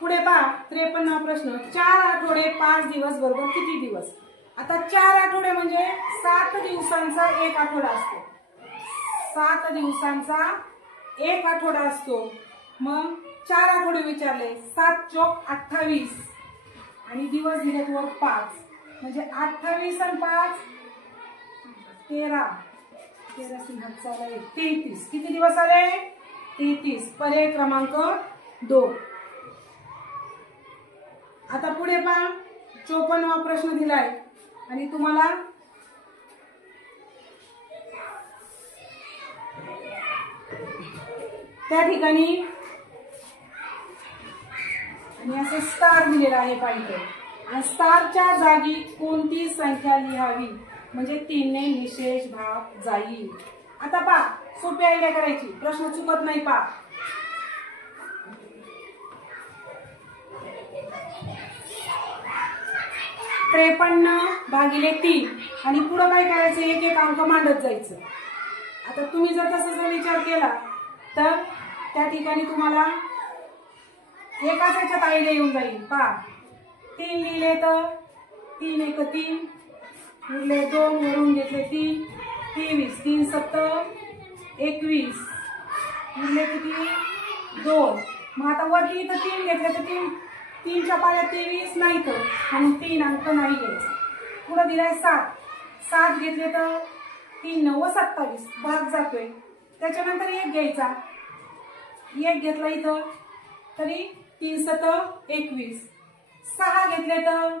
पुढे 53वा प्रश्न. 4 आठवडे 5 दिवस बरोबर किती दिवस? आता 4 आठवडे म्हणजे 7 दिवसांचा एक आठवडा असतो. 7 दिवसांचा एक आठवडा असतो. मग 4 आठवडे विचारले, 7 चोक 28 आणि दिवस दिलेत वर 5, म्हणजे 28 आणि 5 13, 13 सिंहात चालले 33. किती दिवस आले? 33. पर्याय क्रमांक 2. आता पुढे पहा, 54वा प्रश्न दिलाय आणि तुम्हाला त्या ठिकाणी आणि असं स्टार दिलेला आहे पाहिजे आणि स्टारच्या जागी कोणती संख्या लिहावी म्हणजे 3 ने निशेष भाग जाईल. आता पहा, सोपी आयडिया करायची, प्रश्न चुकत नाही. पहा, (53/3) आणि पुढे काय करायचं, एक एक अंक मांडत जायचं. आता तुम्ही जर तसा विचार केला तर त्या ठिकाणी तुम्हाला एकाच याच्यात आयडिया येऊन जाईल. पहा, 3 लिहिले तर 3 एक 3, उरले 2, वरून घेतले 3, 23, 3 7 21, उरले किती 2. मग आता वरती इथं 3 घेतले तर 3च्या पाड्या 23 नाही तर म्हणून 3 अंक नाही घ्यायचे. पुढे दिलाय 7 घेतले तर 3 9 27 भाग जातोय. त्याच्यानंतर 1 घ्यायचा, 1 घेतला इथं तरी 3 7 21. 6 घेतले तर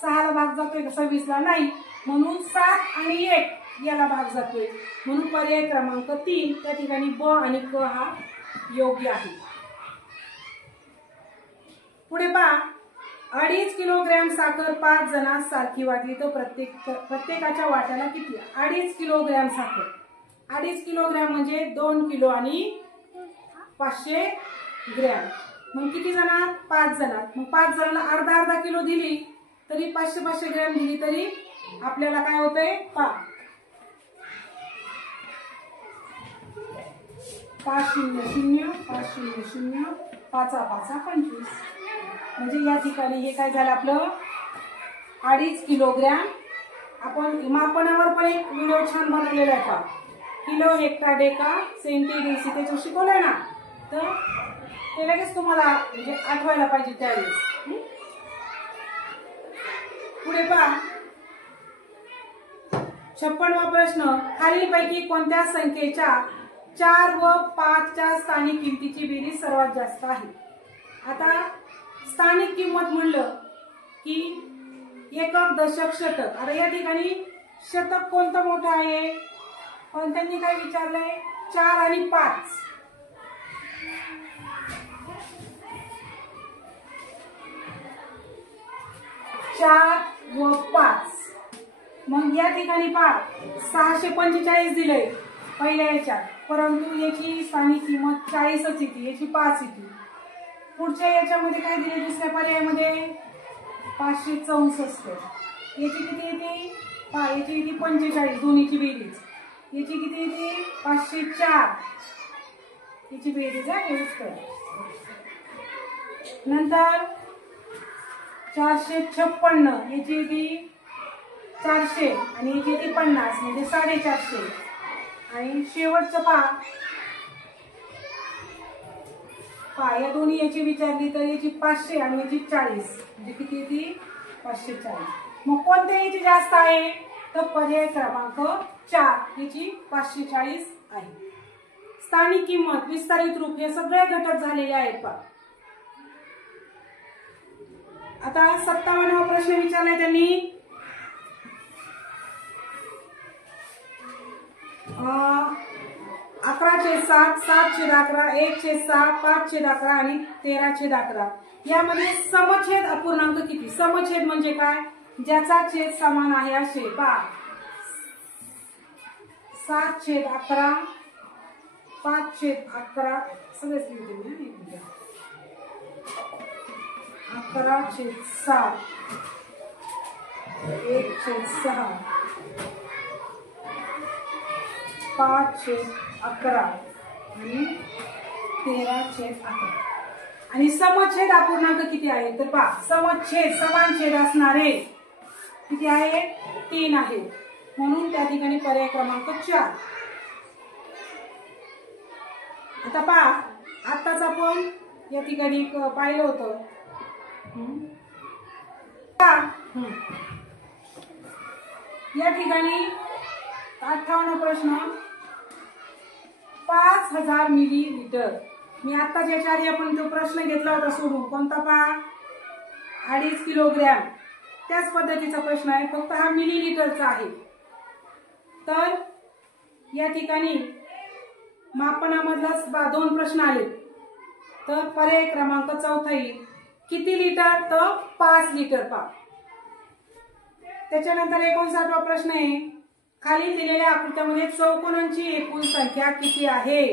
6ला भाग जातोय का 26ला नाही, म्हणून 7 आणि 1 याला भाग जातोय. म्हणून पर्याय क्रमांक 3 त्या ठिकाणी ब आणि क हा योग्य आहे. पुढे पहा, 2.5 किलोग्रॅम साखर 5 जणांस सारखी वाटली तर प्रत्येकाच्या वाट्याला किती? 2.5 किलोग्रॅम साखर, 2.5 किलोग्रॅम म्हणजे 2 किलो आणि 500 ग्रॅम. मग किती जणांना? 5 जणांना. मग 5 जणांना अर्धा किलो दिली तरी 500 ग्रॅम दिली तरी आपल्याला काय होतंय? 500 500 5 5 25. म्हणजे या ठिकाणी हे काय झालं आपलं 2.5 किलोग्रॅम. आपण मापनावर पण एक व्हिडिओ छान बनवलेला आहे. पहा, kilo hectare deca centi deci त्याच्यावर शिकवलंय ना, तर ते लगेच तुम्हाला म्हणजे आठवायला पाहिजे त्यावेळेस. पुढे पहा, 56वा प्रश्न, खालीलपैकी कोणत्या संख्येच्या 4 व 5 च्या स्थानिक किमतीची बेरीज सर्वात जास्त आहे? आता स्थानिक किंमत म्हणलं की एकक, दशक, शतक. आता या ठिकाणी शतक कोणतं मोठं आहे? पण त्यांनी काय विचारलंय 4 आणि 5. 4 व 5. मग या ठिकाणी पहा 645 दिलंय पहिल्या याच्यात, परंतु याची स्थानिक किंमत 40च येते, याची 5 येते. पुढच्या याच्यामध्ये काय दिले दुसऱ्या पर्यायामध्ये 564. याची किती येते? पहा, याची येते 45 दोन्हीची बेरीज. याची किती येते? 504. याची बेरीज आहे उत्तर. नंतर 456 याची येते 400 आणि याची येते 50 म्हणजे 450. आणि शेवटचं पहा या दोन्ही याची विचारली तर याची 500 आणि याची 40 म्हणजे किती येते? 540. मग कोणत्या याची जास्त आहे? तर पर्याय क्रमांक 4 याची 540 आहे. स्थानिक किंमत, विस्तारित रूप हे सगळे घटक झालेले आहेत. पहा, आता 57वा प्रश्न विचारलाय त्यांनी, 11/7, 7/11, 1/6, 5/11 आणि 13/11. यामध्ये समछेद अपूर्णांक किती? समछेद म्हणजे काय? ज्याचा छेद समान आहे असे. पहा, 7/11, 5/11 सगळेच लिहिते. 11/7, 1/6, 5/11 आणि 13/11. आणि समछेद अपूर्णांक किती आहे? तर पहा, समछेद समान छेद असणारे किती आहे? 3 आहे. म्हणून त्या ठिकाणी पर्याय क्रमांक 4. आता पहा, आत्ताच आपण या ठिकाणी पाहिलं होतं. या ठिकाणी 58 प्रश्न, 5000 मिलीलिटर. मी आता ज्याच्या आधी आपण तो प्रश्न घेतला होता सोडून, कोणता पहा, 2.5 किलोग्रॅम, त्याच पद्धतीचा प्रश्न आहे, फक्त हा मिलीलिटरचा आहे. तर या ठिकाणी मापनामधलाच 2 प्रश्न आले. तर पर्याय क्रमांक चौथा येईल. किती लिटर? तर 5 लिटर पहा. त्याच्यानंतर 59वा प्रश्न आहे, खाली दिलेल्या आकृत्यामध्ये चौकोनांची एकूण संख्या किती आहे?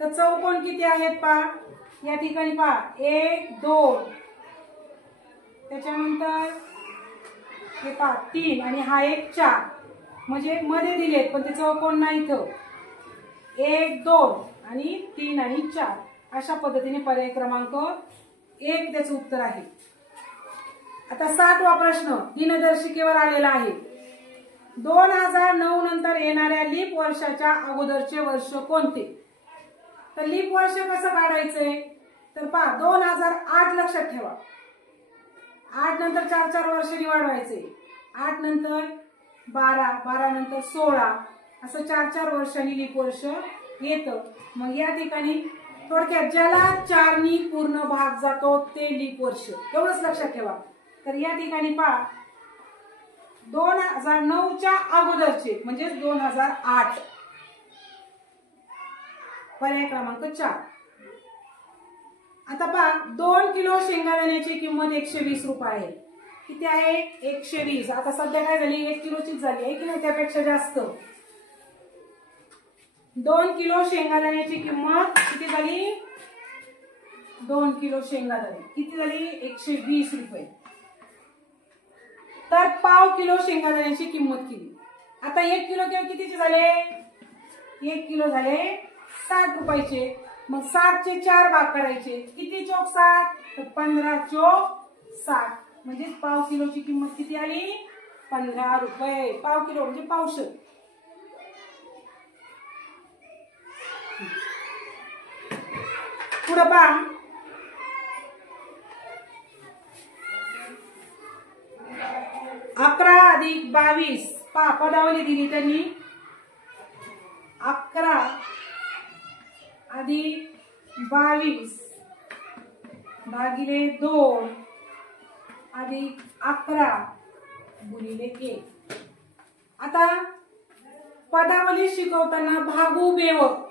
तर चौकोन किती आहेत पहा. या ठिकाणी पहा, 1 2, त्याच्यानंतर हे पहा 3 आणि हा एक 4, म्हणजे मध्ये दिलेत पण ते चौकोन नाही इथं. 1 2 आणि 3 आणि 4 अशा पद्धतीने पर्याय क्रमांक 1 त्याचं उत्तर आहे. आता 60वा प्रश्न दिनदर्शिकेवर आलेला आहे. 2009 नंतर येणाऱ्या लीप वर्षाच्या अगोदरचे वर्ष कोणते? तर लीप वर्ष कसं काढायचंय? तर पहा, 2008 लक्षात ठेवा. 8 नंतर 4 वर्षांनी वाढवायचे. 8 नंतर 12, 12 नंतर 16, असं 4 वर्षांनी लीप वर्ष येतं. मग या ठिकाणी थोडक्यात ज्याला 4नी पूर्ण भाग जातो ते लीप वर्ष, एवढंच लक्षात ठेवा. तर या ठिकाणी पहा, 2009च्या अगोदरचे म्हणजे 2008, पर्याय क्रमांक 4. आता पहा, 2 किलो शेंगादाण्याची किंमत 120 रुपये आहे. किती आहे? 120. आता सध्या काय झाली, 1 किलोचीच झाली आहे की नाही, त्यापेक्षा जास्त. 2 किलो शेंगादाण्याची किंमत किती झाली? 2 किलो शेंगादाणे किती झाली? 120 रुपये. तर पाव किलो शेंगादाण्याची किंमत किती? आता 1 किलो कितीचे झाले? 1 किलो झाले 60 रुपयाचे. मग 60 चे 4 भाग करायचे. किती चोक 60? तर 15 चोक 60, म्हणजे पाव किलोची किंमत किती आली? 15 रुपये. पाव किलो म्हणजे पावशेर. पुढे पहा, 11 अधिक 22 पहा, पदावली दिली त्यांनी. 11 अधिक 22 भागिले 2 अधिक 11 गुणिले 1. आता पदावली शिकवताना भागुबेवक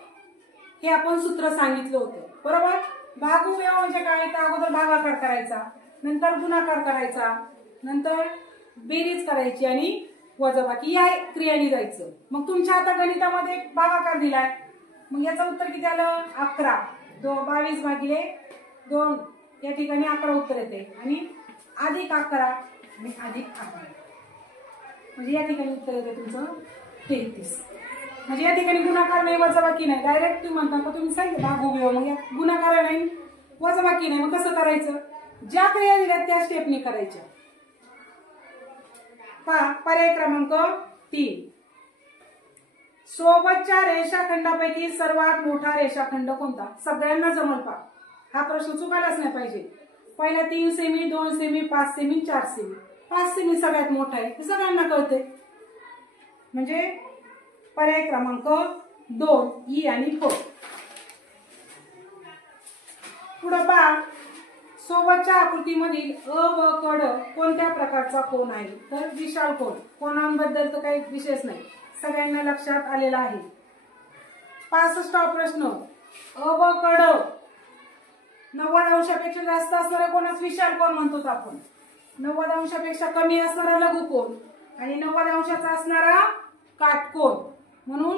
हे आपण सूत्र सांगितलं होतं, बरोबर? भागुबेव म्हणजे काय? तर अगोदर भागाकार करायचा, नंतर गुणाकार करायचा, नंतर बेरीज करायची आणि वजाबाकी या क्रियाने जायचं. मग तुमच्या आता गणितामध्ये भागाकार दिलाय, मग याचं उत्तर किती आलं? 11. 22 भागिले 2 या ठिकाणी 11 उत्तर येते, आणि अधिक 11 आणि अधिक 11 म्हणजे या ठिकाणी उत्तर येते तुमचं 33. म्हणजे या ठिकाणी गुणाकार नाही, वजाबाकी नाही. डायरेक्ट तुम्ही म्हणता का तुम्ही सांगितलं भागुबेव, मग यात गुणाकार नाही, वजाबाकी नाही, मग कसं करायचं? ज्या क्रिया दिल्यात त्या स्टेपनी करायच्या. पहा, पर्याय क्रमांक 3. सोबतच्या रेषाखंडापैकी सर्वात मोठा रेषाखंड कोणता? सगळ्यांना जमल पहा, हा प्रश्न चुकायलाच नाही पाहिजे. पहिला 3 semi, 2 semi, 5 semi, 4 semi. 5 semi सगळ्यात मोठा आहे, हे सगळ्यांना कळते. म्हणजे पर्याय क्रमांक 2 ई आणि 4. पुढे पहा, सोबतच्या आकृतीमधील अ व कड कोणत्या प्रकारचा कोन आहे? तर विशाल कोन. कोनांबद्दल तर काही विशेष नाही, सगळ्यांना लक्षात आलेला आहे. 65वा प्रश्न, अ व कड 90 अंशापेक्षा जास्त असणारा कोनास विशाल कोन म्हणतो आपण. 90 अंशापेक्षा कमी असणारा लघु कोन आणि 90 अंशाचा असणारा काटकोन. म्हणून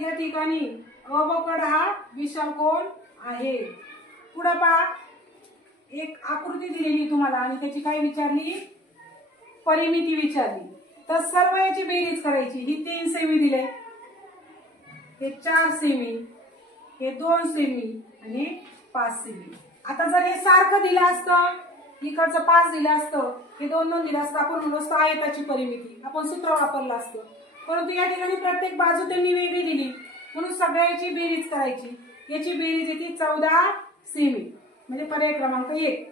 या ठिकाणी अ व कड हा विशाल कोन आहे. पुढे पहा, एक आकृती दिलेली तुम्हाला आणि त्याची काय विचारली? परिमिती विचारली. तर सर्व याची बेरीज करायची. ही 3 सेमी दिले, हे 4 सेमी, हे 2 सेमी आणि 5 सेमी. आता जर हे सारखं दिलं असतं, इकडचं 5 दिलं असतं, हे 2 दिलं असतं, आपण म्हणलो असतो आयताची परिमिती, आपण सूत्र वापरलं असतं. परंतु या ठिकाणी प्रत्येक बाजू त्यांनी वेगळी दिली, म्हणून सगळ्याची बेरीज करायची. याची बेरीज येते 14 सेमी, म्हणजे पर्याय क्रमांक 1.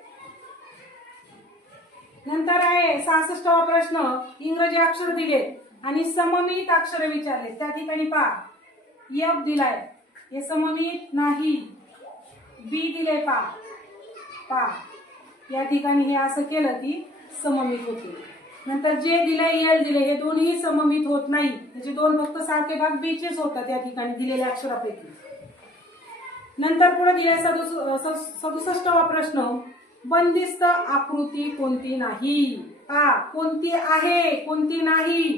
नंतर आहे 66वा प्रश्न. इंग्रजी अक्षर दिले आणि सममित अक्षर विचारले. त्या ठिकाणी पहा F दिलाय, हे सममित नाही. बी दिले पा या ठिकाणी हे असं केलं की सममित होते. नंतर जे दिले एल दिले, हे दोन्ही सममित होत नाही. त्याचे दोन फक्त सारखे भाग बीचेच होतात त्या ठिकाणी दिलेल्या अक्षरापैकी. नंतर पुढे दिले 67वा प्रश्न. बंदिस्त आकृती कोणती नाही. कोणती आहे कोणती नाही,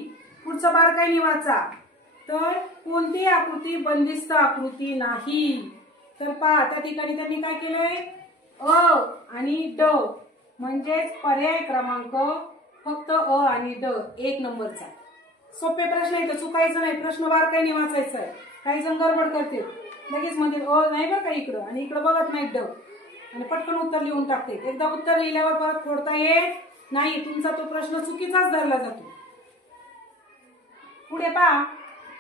पुढचं बारकाईने वाचा. तर कोणती आकृती बंदिस्त आकृती नाही. तर पहा त्या ठिकाणी त्यांनी काय केलंय, अ आणि ड, म्हणजेच पर्याय क्रमांक फक्त अ आणि ड 1 नंबरचा. सोपे प्रश्न आहे, चुकायचं नाही, प्रश्न बारकाईने वाचायचा आहे. काही जण गडबड करते, लगेच म्हणते अ नाही बरं का इकडं, आणि इकडं बघत नाही ड, आणि पटकन उत्तर लिहून टाकते. एकदा उत्तर लिहिल्यावर परत फोडता येत नाही, तुमचा तो प्रश्न चुकीचाच धरला जातो. पुढे पहा,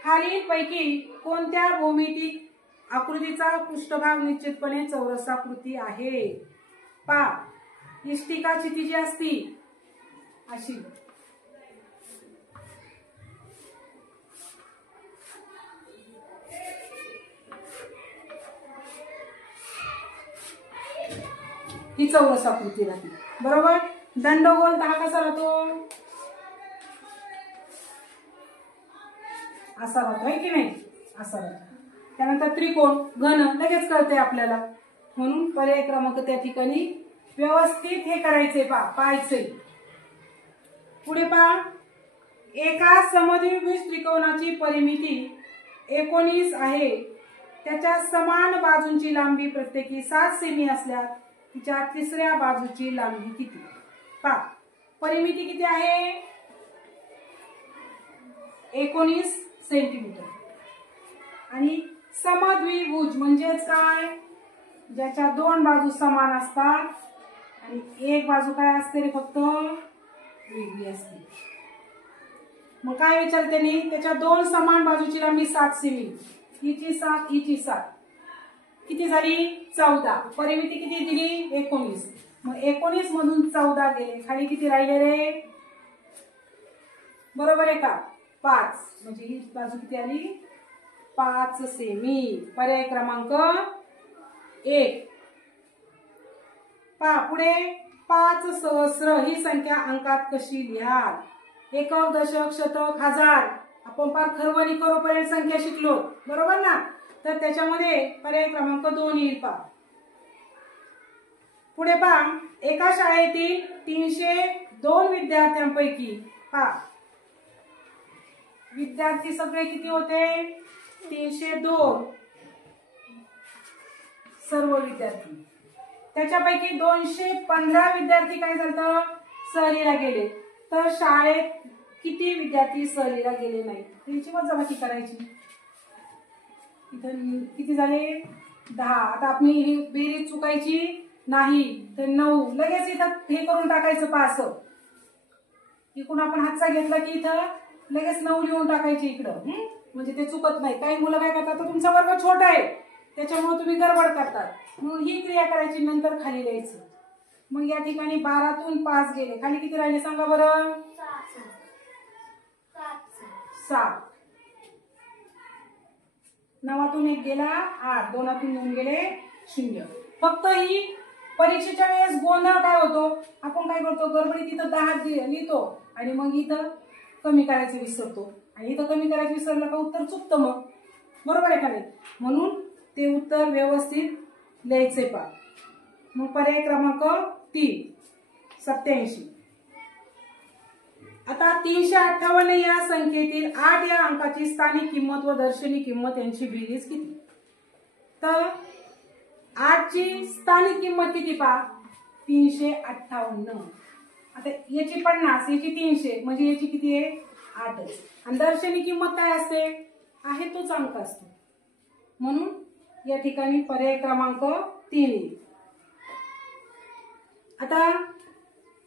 खालीलपैकी कोणत्या भौमितिक आकृतीचा पृष्ठभाग निश्चितपणे चौरसाकृती आहे. पहा, इष्टिका क्षितिजी असती अशी, ही चौरसाकृती राहते. बरोबर. दंडगोल हा कसा राहतो, असा राहतो आहे की नाही, असा राहतो. त्यानंतर त्रिकोण घन लगेच कळते आपल्याला, म्हणून पर्याय क्रमांक त्या ठिकाणी व्यवस्थित हे करायचे पाहायचे. पुढे पहा, एका समद्विभुज त्रिकोणाची परिमिती 19 आहे. त्याच्या समान बाजूंची लांबी प्रत्येकी 7 सेमी असल्यास तिच्या तिसऱ्या बाजूची लांबी किती. पहा, परिमिती किती आहे, 19 सेंटीमीटर. आणि समद्विभुज म्हणजेच काय, ज्याच्या 2 बाजू समान असतात आणि एक बाजू काय असते रे, फक्त वेगळी असते. मग काय विचारते नी, त्याच्या 2 समान बाजूची लांबी 7 सेमी, हिची 7 हिची 7, किती झाली 14. परिमिती किती दिली 19. मग 19 मधून 14 गेले, खाली किती राहिले रे, बरोबर आहे का 5. म्हणजे ही बाजू किती आली 5 सेमी. पर्याय क्रमांक 1. पहा पुढे, 5 सहस्र ही संख्या अंकात कशी लिहाल. एकक, दशक, शतक, हजार आपण फार खरवणी करोपर्यंत संख्या शिकलो, बरोबर ना. तर त्याच्यामध्ये पर्याय क्रमांक 2 येईल. पहा पुढे पहा, एका शाळेतील 302 विद्यार्थ्यांपैकी पहा विद्यार्थी सगळे किती होते 302 सर्व विद्यार्थी. त्याच्यापैकी 215 विद्यार्थी काय झालं सहलीला गेले. तर शाळेत किती विद्यार्थी सहलीला गेले नाही, त्याची वजाबाकी करायची. इथं किती झाले 10. आता आपण ही बेरीज चुकायची नाही, तर 9 लगेच इथं हे करून टाकायचं. पास इकडून आपण हातचा घेतला की इथं लगेच 9 लिहून टाकायची इकडं, म्हणजे ते चुकत नाही. काही मुलं काय करतात, तर तुमचा वर्ग छोटा आहे त्याच्यामुळे तुम्ही गडबड करतात, म्हणून ही क्रिया करायची, नंतर खाली लिहायचं. मग या ठिकाणी 12तून 5 गेले, खाली किती राहिले सांगा बरं 7. 9तून 1 गेला 8, 2तून 2 गेले 0. फक्त ही परीक्षेच्या वेळेस गोंधळ काय होतो, आपण काय करतो गडबडीत इथं 10 लिहितो आणि मग इथं कमी करायचं विसरतो, आणि इथं कमी करायचं विसरलं का उत्तर चुकतं मग, बरोबर आहे का नाही. म्हणून ते उत्तर व्यवस्थित लिहायचे. पहा मग पर्याय क्रमांक 3 87. आता 358 या संख्येतील 8 या अंकाची स्थानिक किंमत व दर्शनी किंमत यांची बेरीज किती. तर 8 ची स्थानिक किंमत किती पहा 358. आता याची 50 याची 300, म्हणजे याची किती आहे 8. आणि दर्शनी किंमत काय असते, आहे तोच अंक असतो, म्हणून या ठिकाणी पर्याय क्रमांक 3. आता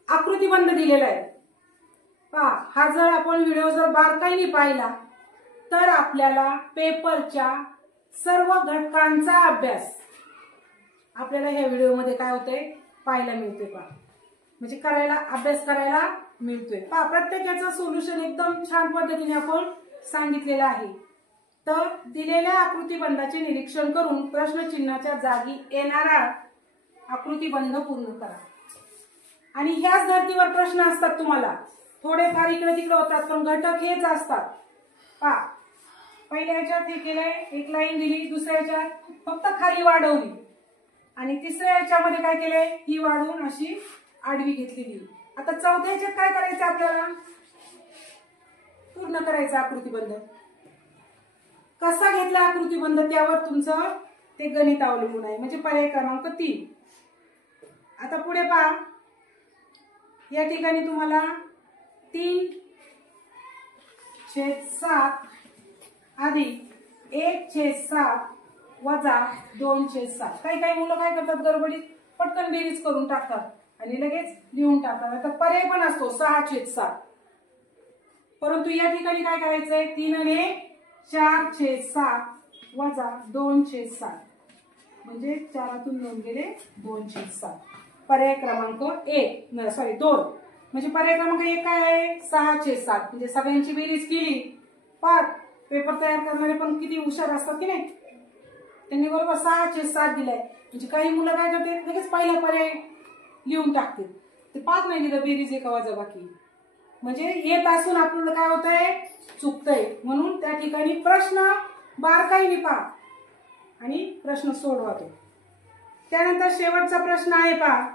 आकृतीबंध दिलेला आहे. पहा, हा जर आपण व्हिडिओ जर बारकाईने पाहिला तर आपल्याला पेपरच्या सर्व घटकांचा अभ्यास आपल्याला ह्या व्हिडिओमध्ये काय होतंय पाहायला मिळतोय पहा, म्हणजे अभ्यास करायला मिळतोय पहा. प्रत्येकाचं सोल्युशन एकदम छान पद्धतीने आपण सांगितलेलं आहे. तर दिलेल्या आकृतीबंधाचे निरीक्षण करून प्रश्नचिन्हाच्या जागी येणारा आकृतीबंध पूर्ण करा. आणि ह्याच धर्तीवर प्रश्न असतात तुम्हाला, थोडेफार इकडे तिकडे होतात पण घटक हेच असतात पहा. पहिल्या ह्याच्यात हे केलंय, एक लाईन दिली, दुसऱ्या ह्याच्यात फक्त खाली वाढवली आणि तिसऱ्या ह्याच्यामध्ये काय केलंय, ही वाढवून अशी आडवी घेतलेली. आता चौथ्या ह्याच्यात काय करायचं, आपल्याला पूर्ण करायचा आकृतीबंध. कसा घेतला आकृतीबंध त्यावर तुमचं ते गणित अवलंबून आहे, म्हणजे पर्याय क्रमांक 3. आता पुढे पहा, या ठिकाणी तुम्हाला 3/7 अधिक 1/7 वजा 2/7. काही काही मुलं काय करतात, गडबडीत पटकन बेरीज करून टाकतात आणि लगेच लिहून टाकतात. आता पर्याय पण असतो 6/7, परंतु या ठिकाणी काय करायचंय, 3 आणि 4/7 वजा 2/7, म्हणजे 4तून 2 गेले 2/7. पर्याय क्रमांक 2. म्हणजे पर्याय क्रमांक 1 काय आहे, 6/7. म्हणजे सगळ्यांची बेरीज केली. पेपर तयार करणारे पण किती हुशार असतात की नाही, त्यांनी बरोबर 6/7 दिलाय. म्हणजे काही मुलं काय करते, लगेच पहिला पर्याय लिहून टाकते, ते 5 नाही दिलं बेरीज एका वजा बाकी. म्हणजे येत असून आपल्याला काय होतंय, चुकतंय. म्हणून त्या ठिकाणी प्रश्न बारकाईने पहा आणि प्रश्न सोडवा तो. त्यानंतर शेवटचा प्रश्न आहे पहा,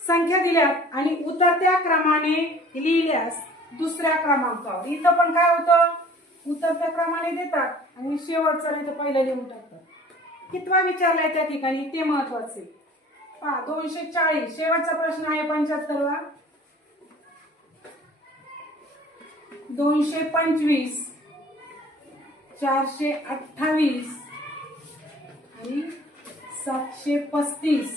संख्या दिल्यात आणि उतरत्या क्रमाने लिहिल्यास दुसऱ्या क्रमांकावर. इथं पण काय होतं, उतरत्या क्रमाने देतात आणि शेवटचं नाही तर पहिलं लिहून टाकतात. कितवा विचारलाय त्या ठिकाणी ते महत्वाचे पहा. 240 शेवटचा प्रश्न आहे 75वा. 225, 428 आणि 735,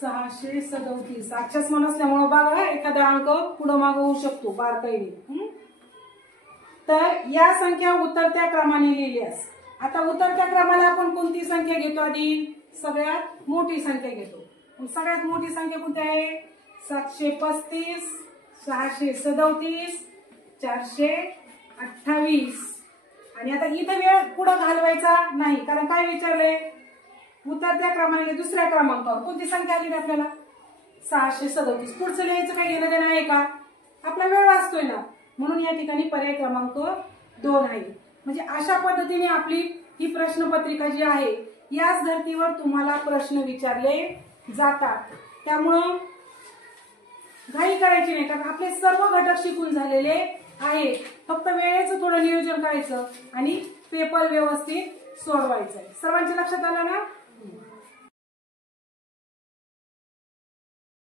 637. अक्षस मन असल्यामुळे बघा एखादा अंक पुढं मागं होऊ शकतो बारकाईने. तर या संख्या उतरत्या क्रमाने लिहिल्यास, आता उतरत्या क्रमाने आपण कोणती संख्या घेतो, आधी सगळ्यात मोठी संख्या घेतो. सगळ्यात मोठी संख्या कोणती आहे, 735, 637, 428. आणि आता इथं वेळ पुढे घालवायचा नाही, कारण काय विचारलंय, उतरत्या क्रमाने दुसऱ्या क्रमांकावर कोणती संख्या आली आपल्याला, 637. पुढचं लिहायचं काही घेणं देणं आहे का, आपला वेळ वाचतोय ना. म्हणून या ठिकाणी पर्याय क्रमांक 2 आहे. म्हणजे अशा पद्धतीने आपली ही प्रश्नपत्रिका जी आहे, याच धर्तीवर तुम्हाला प्रश्न विचारले जातात. त्यामुळं घाई करायची नाही, कारण आपले सर्व घटक शिकून झालेले आहे. फक्त वेळेचं थोडं नियोजन करायचं आणि पेपर व्यवस्थित सोडवायचं. सर्वांच्या लक्षात आलं ना.